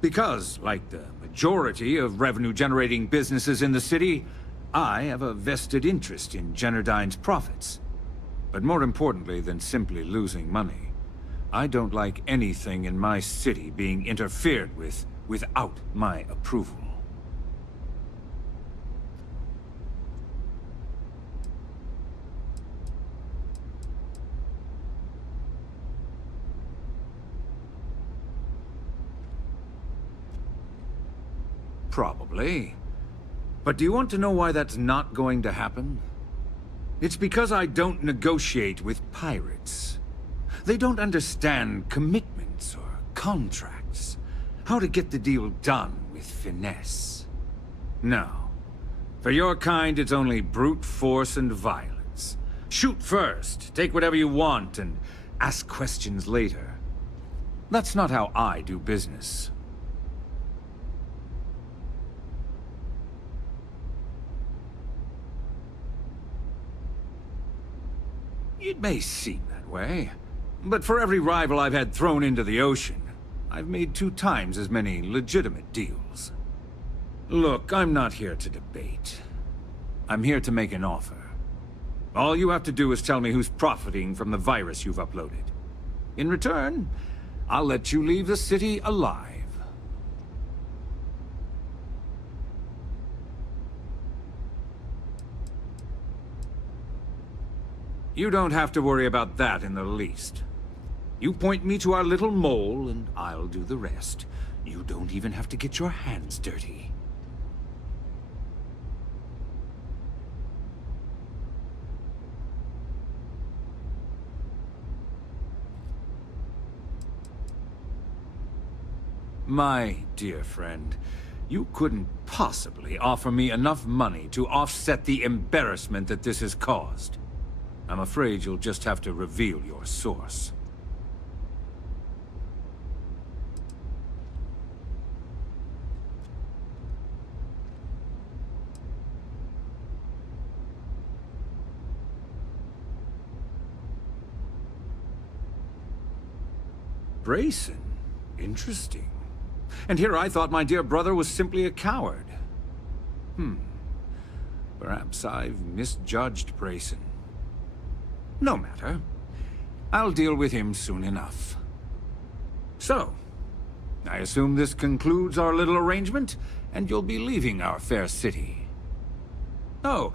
Because, like the majority of revenue-generating businesses in the city, I have a vested interest in Generdyne's profits. But more importantly than simply losing money, I don't like anything in my city being interfered with without my approval. Probably. But do you want to know why that's not going to happen? It's because I don't negotiate with pirates. They don't understand commitments or contracts. How to get the deal done with finesse. No. For your kind, it's only brute force and violence. Shoot first, take whatever you want, and ask questions later. That's not how I do business. It may seem that way, but for every rival I've had thrown into the ocean, I've made 2 times as many legitimate deals. Look, I'm not here to debate. I'm here to make an offer. All you have to do is tell me who's profiting from the virus you've uploaded. In return, I'll let you leave the city alive. You don't have to worry about that in the least. You point me to our little mole, and I'll do the rest. You don't even have to get your hands dirty. My dear friend, you couldn't possibly offer me enough money to offset the embarrassment that this has caused. I'm afraid you'll just have to reveal your source. Brayson? Interesting. And here I thought my dear brother was simply a coward. Perhaps I've misjudged Brayson. No matter. I'll deal with him soon enough. So, I assume this concludes our little arrangement, and you'll be leaving our fair city. Oh,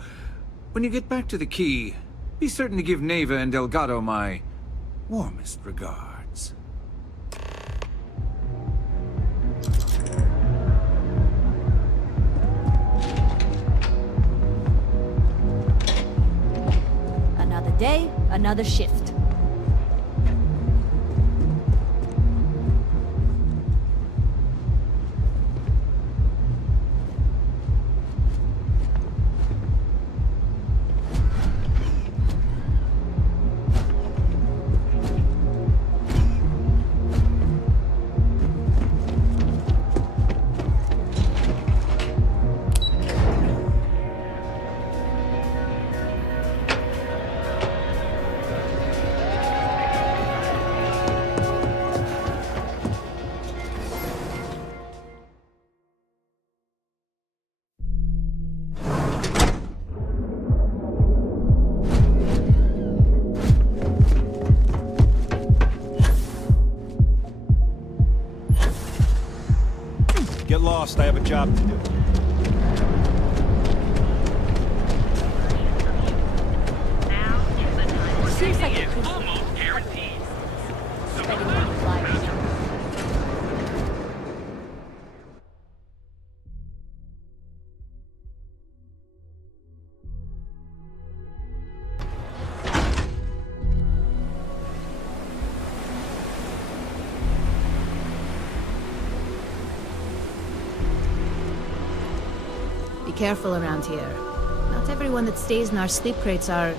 when you get back to the key, be certain to give Neva and Delgado my warmest regards. Another day, another shift. Get lost, I have a job to do. Seems like a Almost guaranteed. Be careful around here. Not everyone that stays in our sleep crates are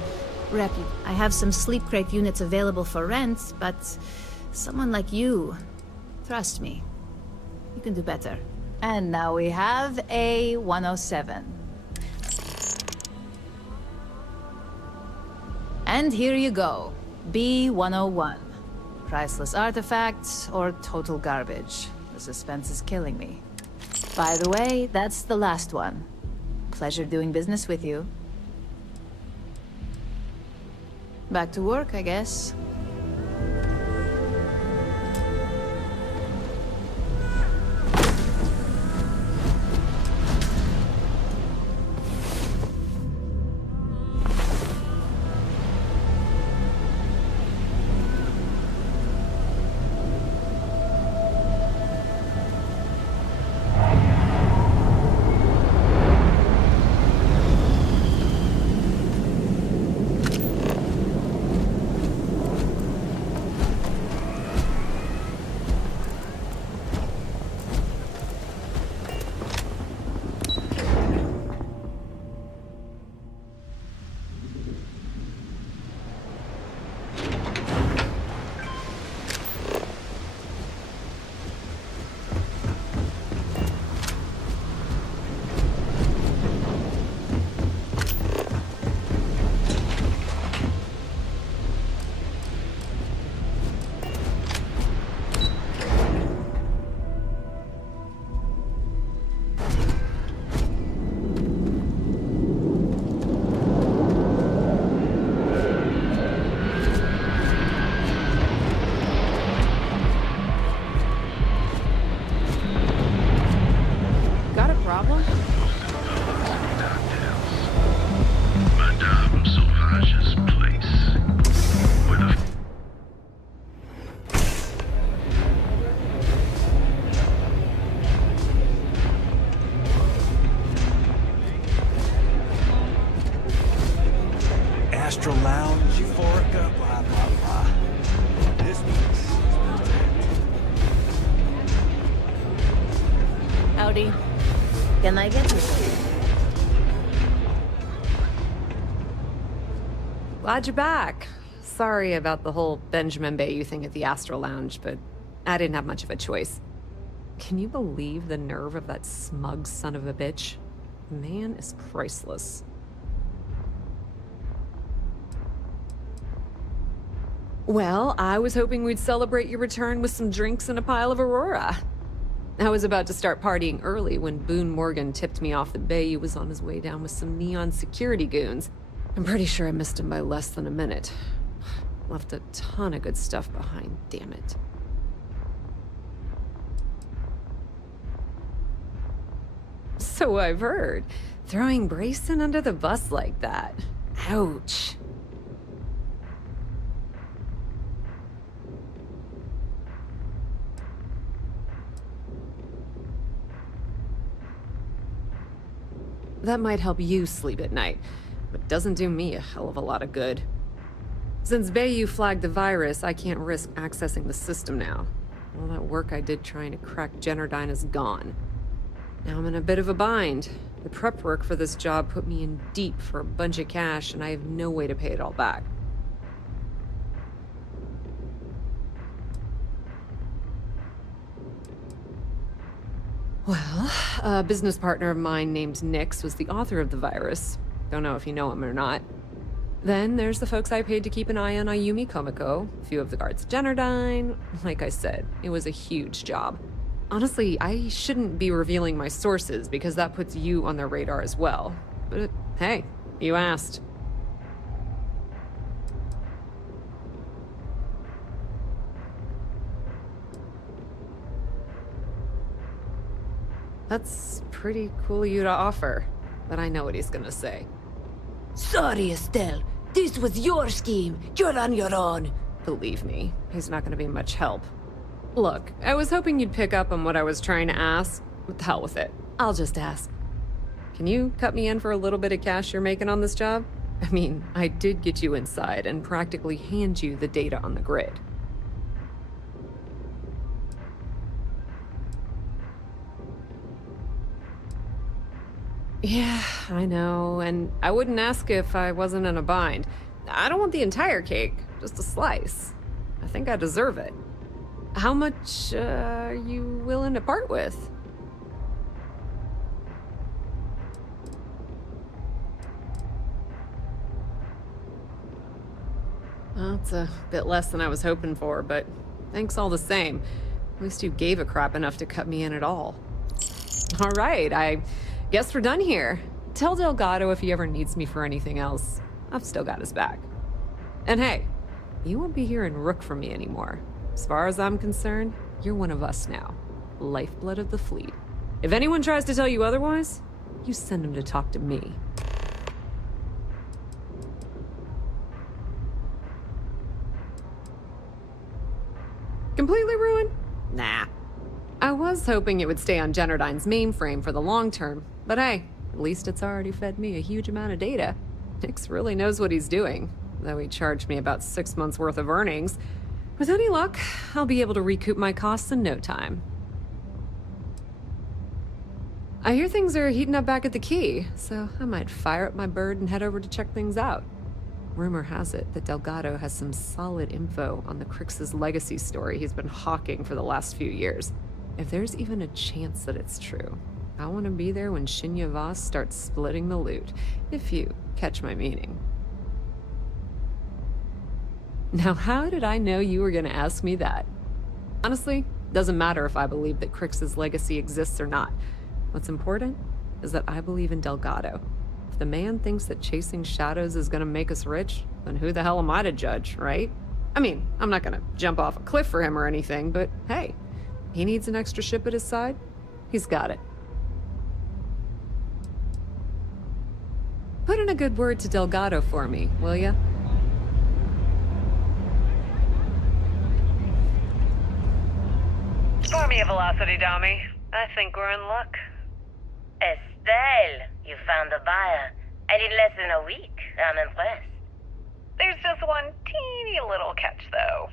I have some sleep crate units available for rent, but someone like you, trust me, you can do better. And now we have a 107. And here you go. B101. Priceless artifacts or total garbage. The suspense is killing me. By the way, that's the last one. Pleasure doing business with you. Back to work, I guess. Astral Lounge, Euphorica, blah, blah, blah. This place is Howdy. Can I get you? Glad you're back. Sorry about the whole Benjamin Bayou thing at the Astral Lounge, but I didn't have much of a choice. Can you believe the nerve of that smug son of a bitch? Man is priceless. Well, I was hoping we'd celebrate your return with some drinks and a pile of Aurora. I was about to start partying early when Boone Morgan tipped me off that Bayou was on his way down with some neon security goons. I'm pretty sure I missed him by less than a minute. Left a ton of good stuff behind, damn it. So I've heard. Throwing Brayson under the bus like that. Ouch. That might help you sleep at night, but doesn't do me a hell of a lot of good. Since Bayou flagged the virus, I can't risk accessing the system now. All that work I did trying to crack Generdyne is gone. Now I'm in a bit of a bind. The prep work for this job put me in deep for a bunch of cash, and I have no way to pay it all back. Well, a business partner of mine named Nyx was the author of the virus. Don't know if you know him or not. Then there's the folks I paid to keep an eye on Ayumi Komiko, a few of the guards at Generdyne. Like I said, it was a huge job. Honestly, I shouldn't be revealing my sources because that puts you on their radar as well. But hey, you asked. That's pretty cool of you to offer, but I know what he's gonna say. Sorry, Estelle. This was your scheme. You're on your own. Believe me, he's not gonna be much help. Look, I was hoping you'd pick up on what I was trying to ask. What the hell with it? I'll just ask. Can you cut me in for a little bit of cash you're making on this job? I mean, I did get you inside and practically hand you the data on the grid. Yeah, I know, and I wouldn't ask if I wasn't in a bind. I don't want the entire cake, just a slice. I think I deserve it. How much are you willing to part with? Well, it's a bit less than I was hoping for, but thanks all the same. At least you gave a crap enough to cut me in at all. All right, I guess we're done here. Tell Delgado if he ever needs me for anything else. I've still got his back. And hey, you won't be hearing Rook from me anymore. As far as I'm concerned, you're one of us now. Lifeblood of the fleet. If anyone tries to tell you otherwise, you send them to talk to me. Completely ruined? Nah. I was hoping it would stay on Generdyne's mainframe for the long term, but hey, at least it's already fed me a huge amount of data. Nix really knows what he's doing, though he charged me about 6 months worth of earnings. With any luck, I'll be able to recoup my costs in no time. I hear things are heating up back at the Key, so I might fire up my bird and head over to check things out. Rumor has it that Delgado has some solid info on the Crix's legacy story he's been hawking for the last few years. If there's even a chance that it's true, I want to be there when Shinya Voss starts splitting the loot, if you catch my meaning. Now, how did I know you were going to ask me that? Honestly, doesn't matter if I believe that Crix's legacy exists or not. What's important is that I believe in Delgado. If the man thinks that chasing shadows is gonna make us rich, then who the hell am I to judge, right? I mean, I'm not gonna jump off a cliff for him or anything, but hey, he needs an extra ship at his side. He's got it. Put in a good word to Delgado for me, will ya? Spare me a velocity dummy. I think we're in luck. Estelle, you found a buyer. And in less than a week. I'm impressed. There's just one teeny little catch, though.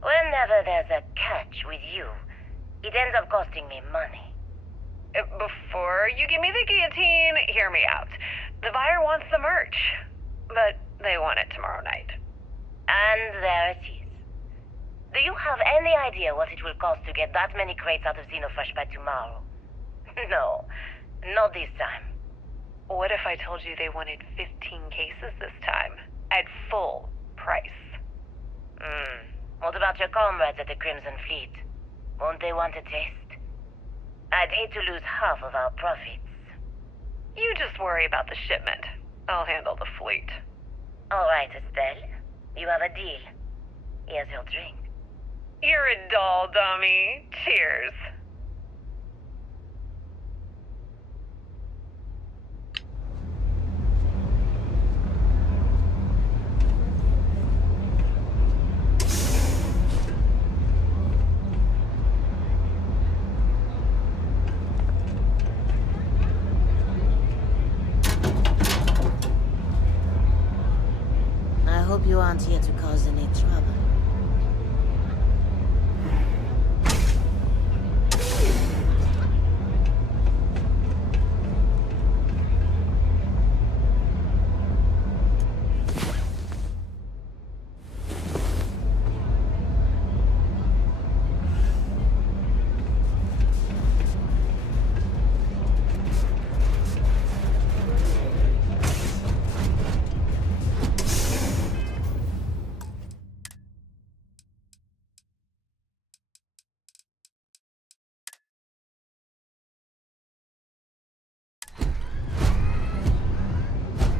Whenever there's a catch with you, it ends up costing me money. Before you give me the guillotine, hear me out. The buyer wants the merch, but they want it tomorrow night. And there it is. Do you have any idea what it will cost to get that many crates out of Xenofresh by tomorrow? No, not this time. What if I told you they wanted 15 cases this time, at full price? What about your comrades at the Crimson Fleet? Won't they want a taste? I'd hate to lose half of our profits. You just worry about the shipment. I'll handle the fleet. All right, Estelle. You have a deal. Here's your drink. You're a doll, dummy. Cheers. I hope you aren't here to cause any trouble.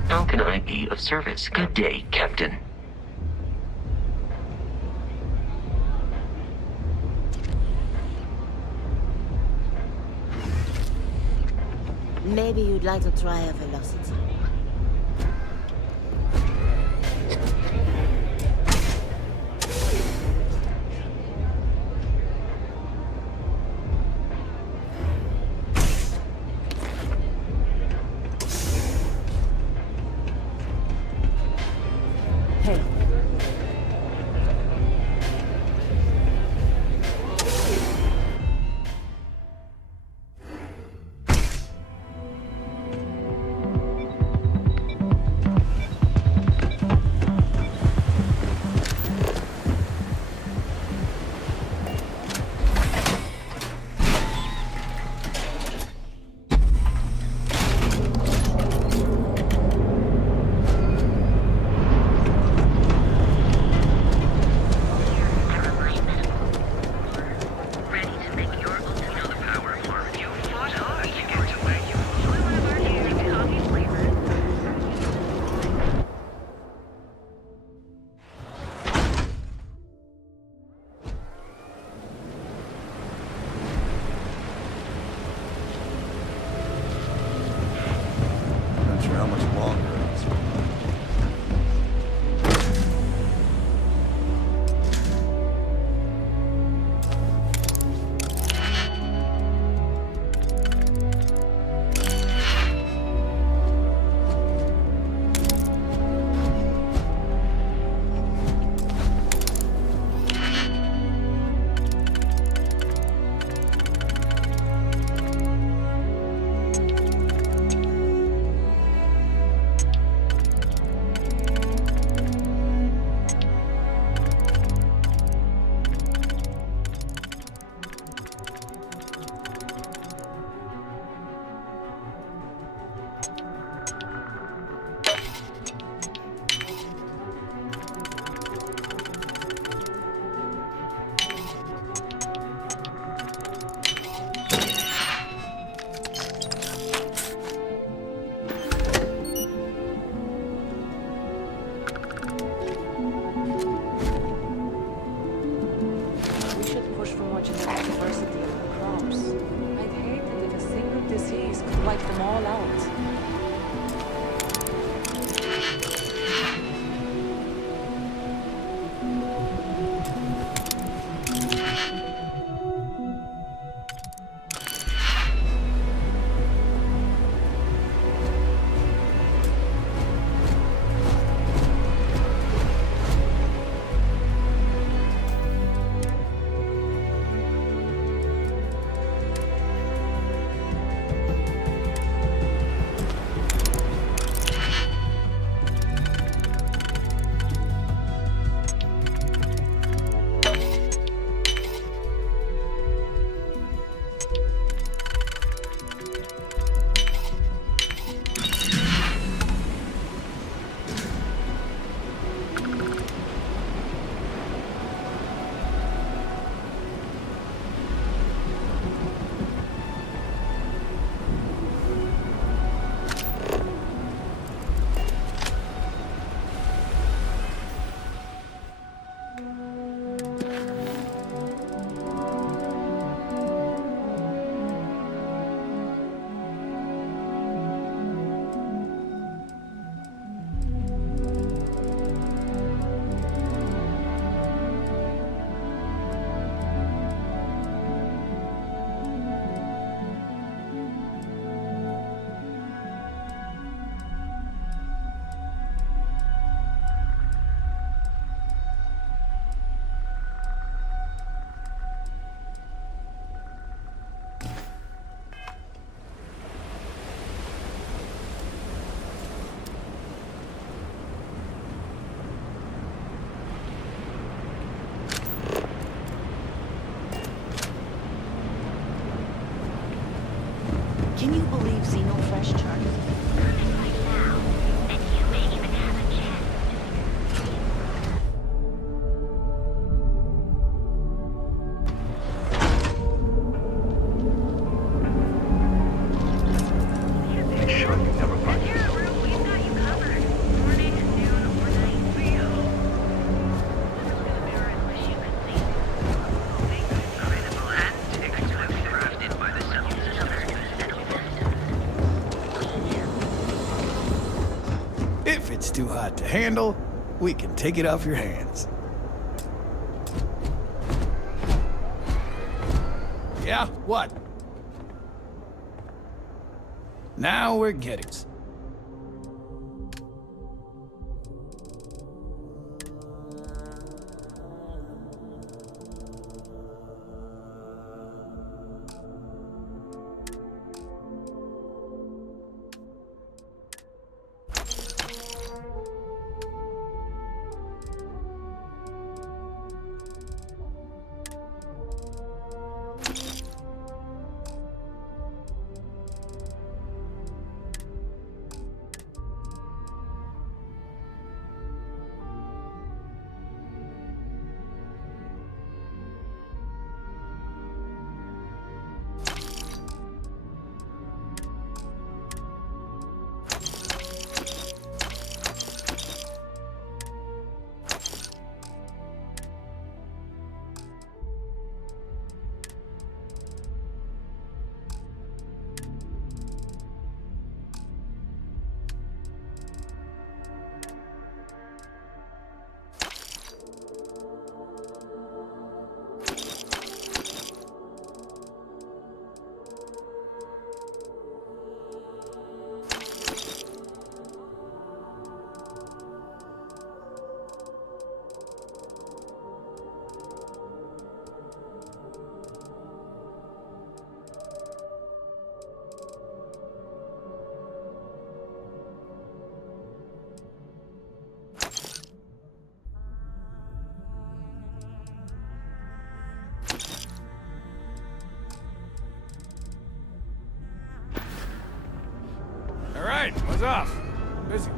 How can I be of service? Good day, Captain. Maybe you'd like to try a velocity. Not sure how much longer it's We should push for more genetic diversity in the crops. I'd hate it if a single disease could wipe them all out. Can you believe Xenofresh charges? too hot to handle, we can take it off your hands. Yeah, what? Now we're getting... All right, what's off? Busy.